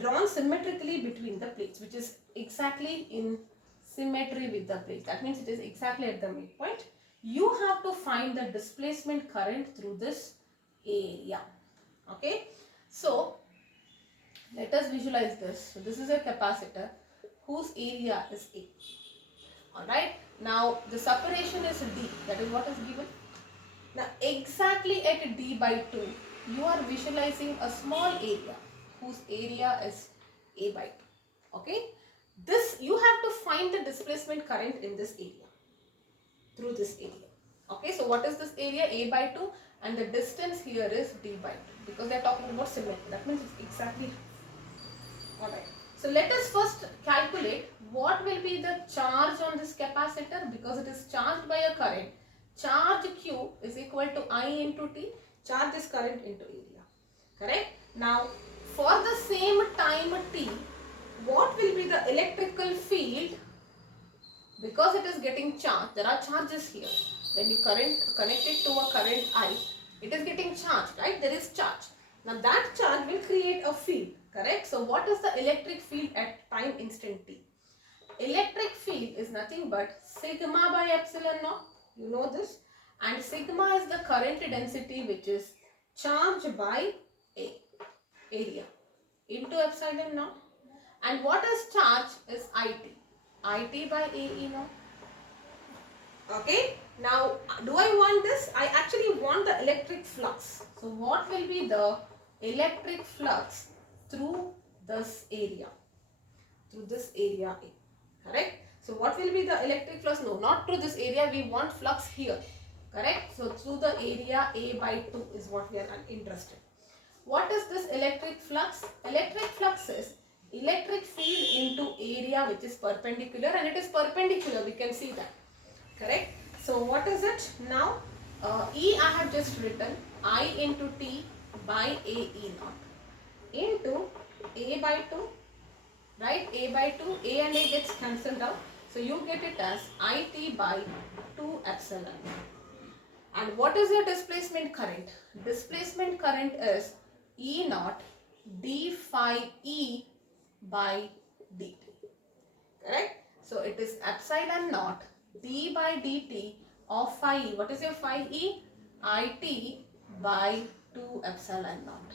drawn symmetrically between the plates, which is exactly in symmetry with the plates. That means it is exactly at the midpoint. You have to find the displacement current through this area. Okay. So let us visualize this. So this is a capacitor whose area is A. Alright. Now the separation is D. That is what is given. Now exactly at D by 2, you are visualizing a small area whose area is A by 2. Okay. This you have to find the displacement current in this area, through this area. Okay. So what is this area? A by 2, and the distance here is D by 2, because they are talking about symmetry. That means it's exactly. Alright. So let us first calculate what will be the charge on this capacitor, because it is charged by a current. Charge Q is equal to I into T. Charge is current into area. Correct? Now, for the same time T, what will be the electrical field? Because it is getting charged, there are charges here. When you connect it to a current I, it is getting charged, right? There is charge. Now that charge will create a field, correct? So what is the electric field at time instant T? Electric field is nothing but sigma by epsilon naught. You know this. And sigma is the current density, which is charge by area into epsilon naught. And what is charge is IT. IT by AE naught. Okay. Now, do I want this? I actually want the electric flux. So what will be the electric flux through this area? Through this area A. Correct? So what will be the electric flux? No, not through this area. We want flux here. Correct? So through the area A by 2 is what we are interested. What is this electric flux? Electric flux is electric field into area which is perpendicular, and it is perpendicular. We can see that. Correct? So what is it now? E I have just written I into T by AE naught into A by 2. Right? A by 2, A and A gets cancelled out. So you get it as IT by 2 epsilon. And what is your displacement current? Displacement current is E naught d phi E by dt. Correct? So it is epsilon naught d by dt of phi E. What is your phi E? IT by 2 epsilon naught.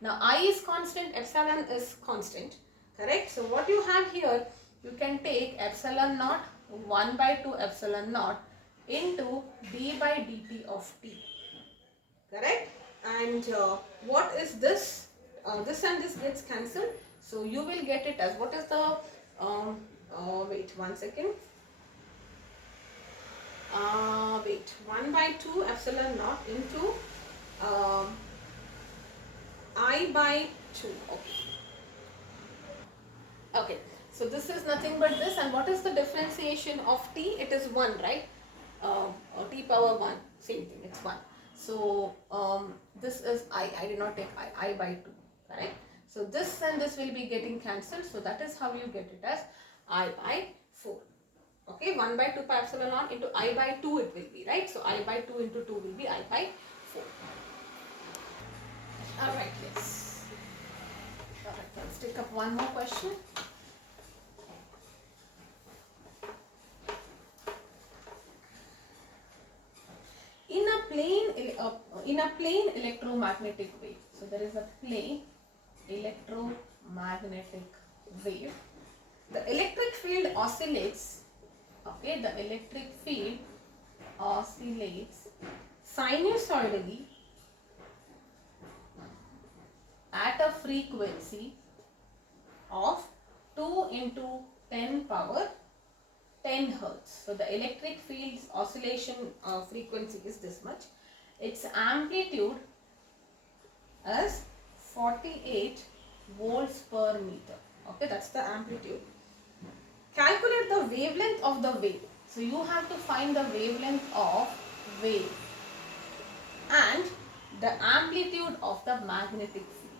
Now I is constant, epsilon is constant. Correct? So what you have here, you can take epsilon naught 1 by 2 epsilon naught into d by dt of t. Correct? And what is this? This and this gets cancelled. So you will get it as, what is the, wait 1 second. Wait, 1 by 2 epsilon naught into I by 2. Okay. Okay, so this is nothing but this, and what is the differentiation of t? It is 1, right? T power 1, same thing, it's 1. So this is I did not take I by 2, correct? So this and this will be getting cancelled, so that is how you get it as I by 4. Okay, 1 by 2 pi epsilon naught into I by 2 it will be, right? So I by 2 into 2 will be I by 4. Alright, yes. Alright, let's take up one more question. In a plane electromagnetic wave, so there is a plane electromagnetic wave, the electric field oscillates, okay, the electric field oscillates sinusoidally at a frequency of 2 into 10 power 10 hertz. So the electric field's oscillation frequency is this much. Its amplitude is 48 volts per meter. Okay, that's the amplitude. Calculate the wavelength of the wave. So you have to find the wavelength of wave and the amplitude of the magnetic field.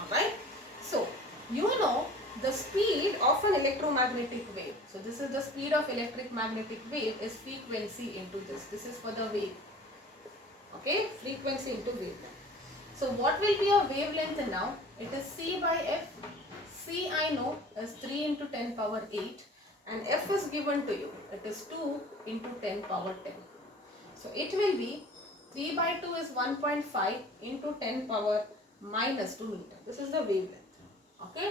Alright, so you know the speed of an electromagnetic wave. So this is the speed of electric magnetic wave is frequency into this. This is for the wave. Okay, frequency into wavelength. So what will be your wavelength now? It is C by F. C I know is 3 into 10 power 8 and F is given to you. It is 2 into 10 power 10. So it will be 3 by 2 is 1.5 into 10 power minus 2 meter. This is the wavelength. Okay.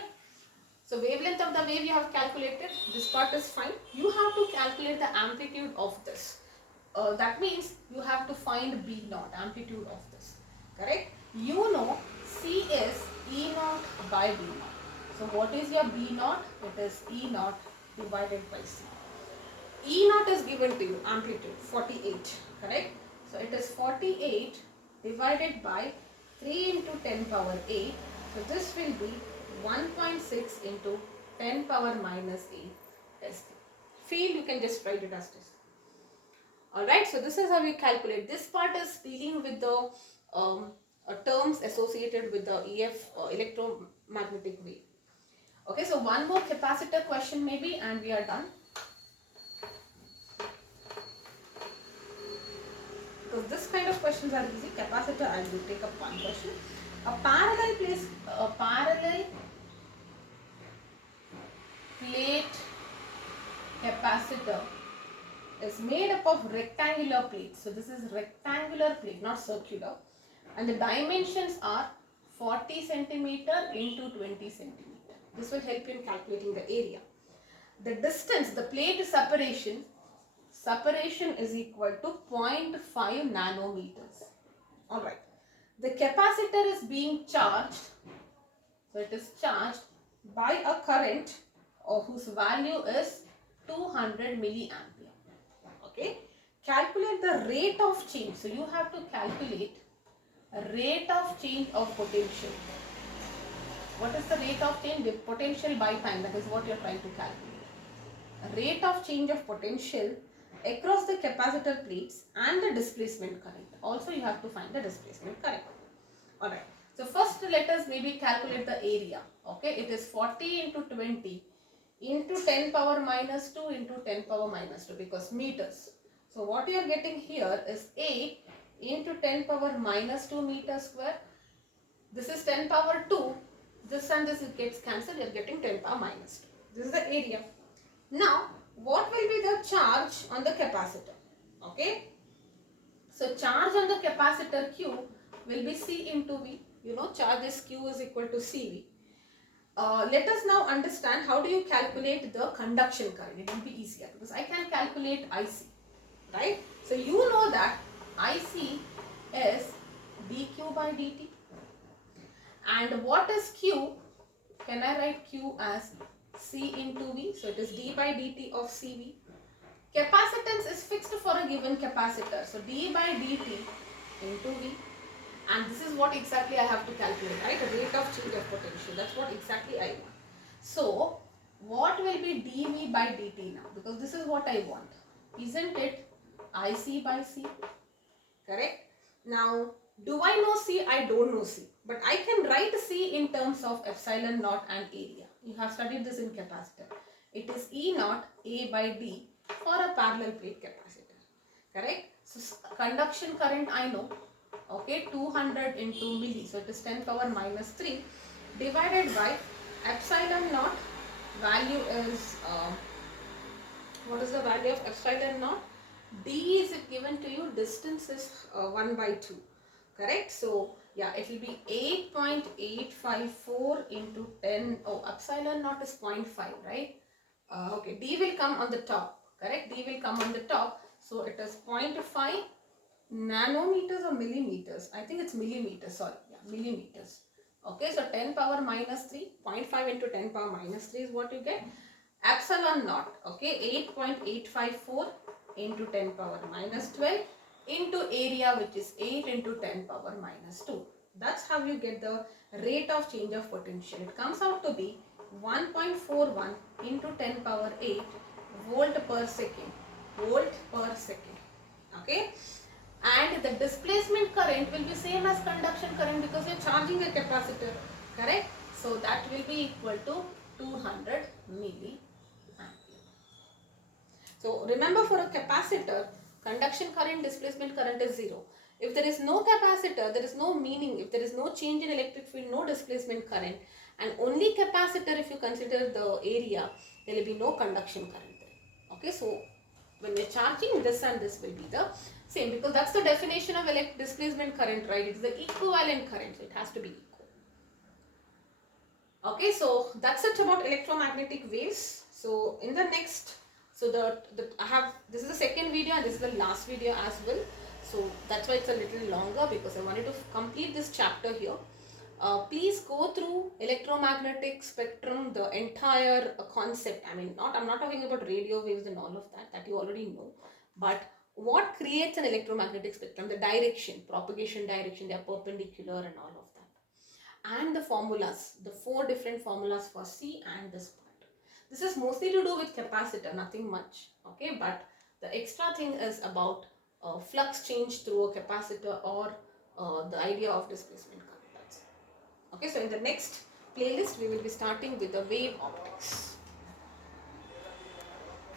So wavelength of the wave you have calculated. This part is fine. You have to calculate the amplitude of this. That means you have to find B naught, amplitude of this. Correct? You know C is E naught by B naught. So what is your B naught? It is E naught divided by C. E naught is given to you, amplitude 48. Correct? So it is 48 divided by 3 into 10 power 8. So this will be 1.6 into 10 power minus 8 SQ. Feel you can just write it as this. Alright, so this is how we calculate. This part is dealing with the terms associated with the EF electromagnetic wave. Okay, so one more capacitor question maybe and we are done. Because this kind of questions are easy. Capacitor, I will take up one question. A parallel plate capacitor is made up of rectangular plates. So this is rectangular plate, not circular. And the dimensions are 40 centimeter into 20 centimeter. This will help you in calculating the area. The distance, the plate separation is equal to 0.5 nanometers. Alright. The capacitor is being charged. So it is charged by a current whose value is 200 milliampere. Okay. Calculate the rate of change. So you have to calculate a rate of change of potential. What is the rate of change? The potential by time. That is what you are trying to calculate. A rate of change of potential across the capacitor plates and the displacement current. Also you have to find the displacement current. Alright. So first let us maybe calculate the area. Okay. It is 40 into 20 into 10 power minus 2 into 10 power minus 2 because meters. So what you are getting here is 8 into 10 power minus 2 meter square. This is 10 power 2. This and this gets cancelled. You are getting 10 power minus 2. This is the area. Now what will be the charge on the capacitor? Okay. So charge on the capacitor Q will be C into V. You know charge is Q is equal to CV. Let us now understand how do you calculate the conduction current. It will be easier because I can calculate IC. Right. So you know that IC is dQ by dt. And what is Q? Can I write Q as C into V? So it is d by dt of CV. Capacitance is fixed for a given capacitor. So d by dt into V. And this is what exactly I have to calculate, right? The rate of change of potential. That's what exactly I want. So what will be dV by dt now? Because this is what I want. Isn't it IC by C? Correct? Now, do I know C? I don't know C. But I can write C in terms of epsilon naught and area. You have studied this in capacitor. It is E naught A by D for a parallel plate capacitor. Correct? So, conduction current I know. Okay, 200 into milli. So, it is 10 power minus 3 divided by epsilon naught. Value is, what is the value of epsilon naught? D is given to you, distance is 1 by 2. Correct? So, yeah, it will be 8.854 into 10. Oh, epsilon naught is 0.5, right? Okay, D will come on the top. Correct? D will come on the top. So, it is 0.5 nanometers or millimeters. I think it's millimeters. Sorry, yeah, millimeters. Okay, so 10 power minus 3. 0.5 into 10 power minus 3 is what you get. Epsilon naught. Okay, 8.854 into 10 power minus 12 into area, which is 8 into 10 power minus 2. That's how you get the rate of change of potential. It comes out to be 1.41 into 10 power 8 volt per second. Volt per second. Okay. And the displacement current will be same as conduction current because you are charging a capacitor. Correct. So that will be equal to 200 milliampere. So remember, for a capacitor, conduction current, displacement current is 0. If there is no capacitor, there is no meaning. If there is no change in electric field, no displacement current, and only capacitor, if you consider the area, there will be no conduction current there. Okay, so when we are charging, this and this will be the same, because that's the definition of displacement current, right? It's the equivalent current, so it has to be equal. Okay, so that's it about electromagnetic waves. So in the next, so I have, this is the second video and this is the last video as well. So that's why it's a little longer, because I wanted to complete this chapter here. Please go through electromagnetic spectrum, the entire concept. I mean, I'm not talking about radio waves and all of that you already know, but what creates an electromagnetic spectrum, the direction, propagation direction, they are perpendicular and all of that, and the formulas, the 4 different formulas for C and this part. This is mostly to do with capacitor, nothing much, okay, but the extra thing is about flux change through a capacitor, or the idea of displacement current. Okay, so in the next playlist we will be starting with the wave optics.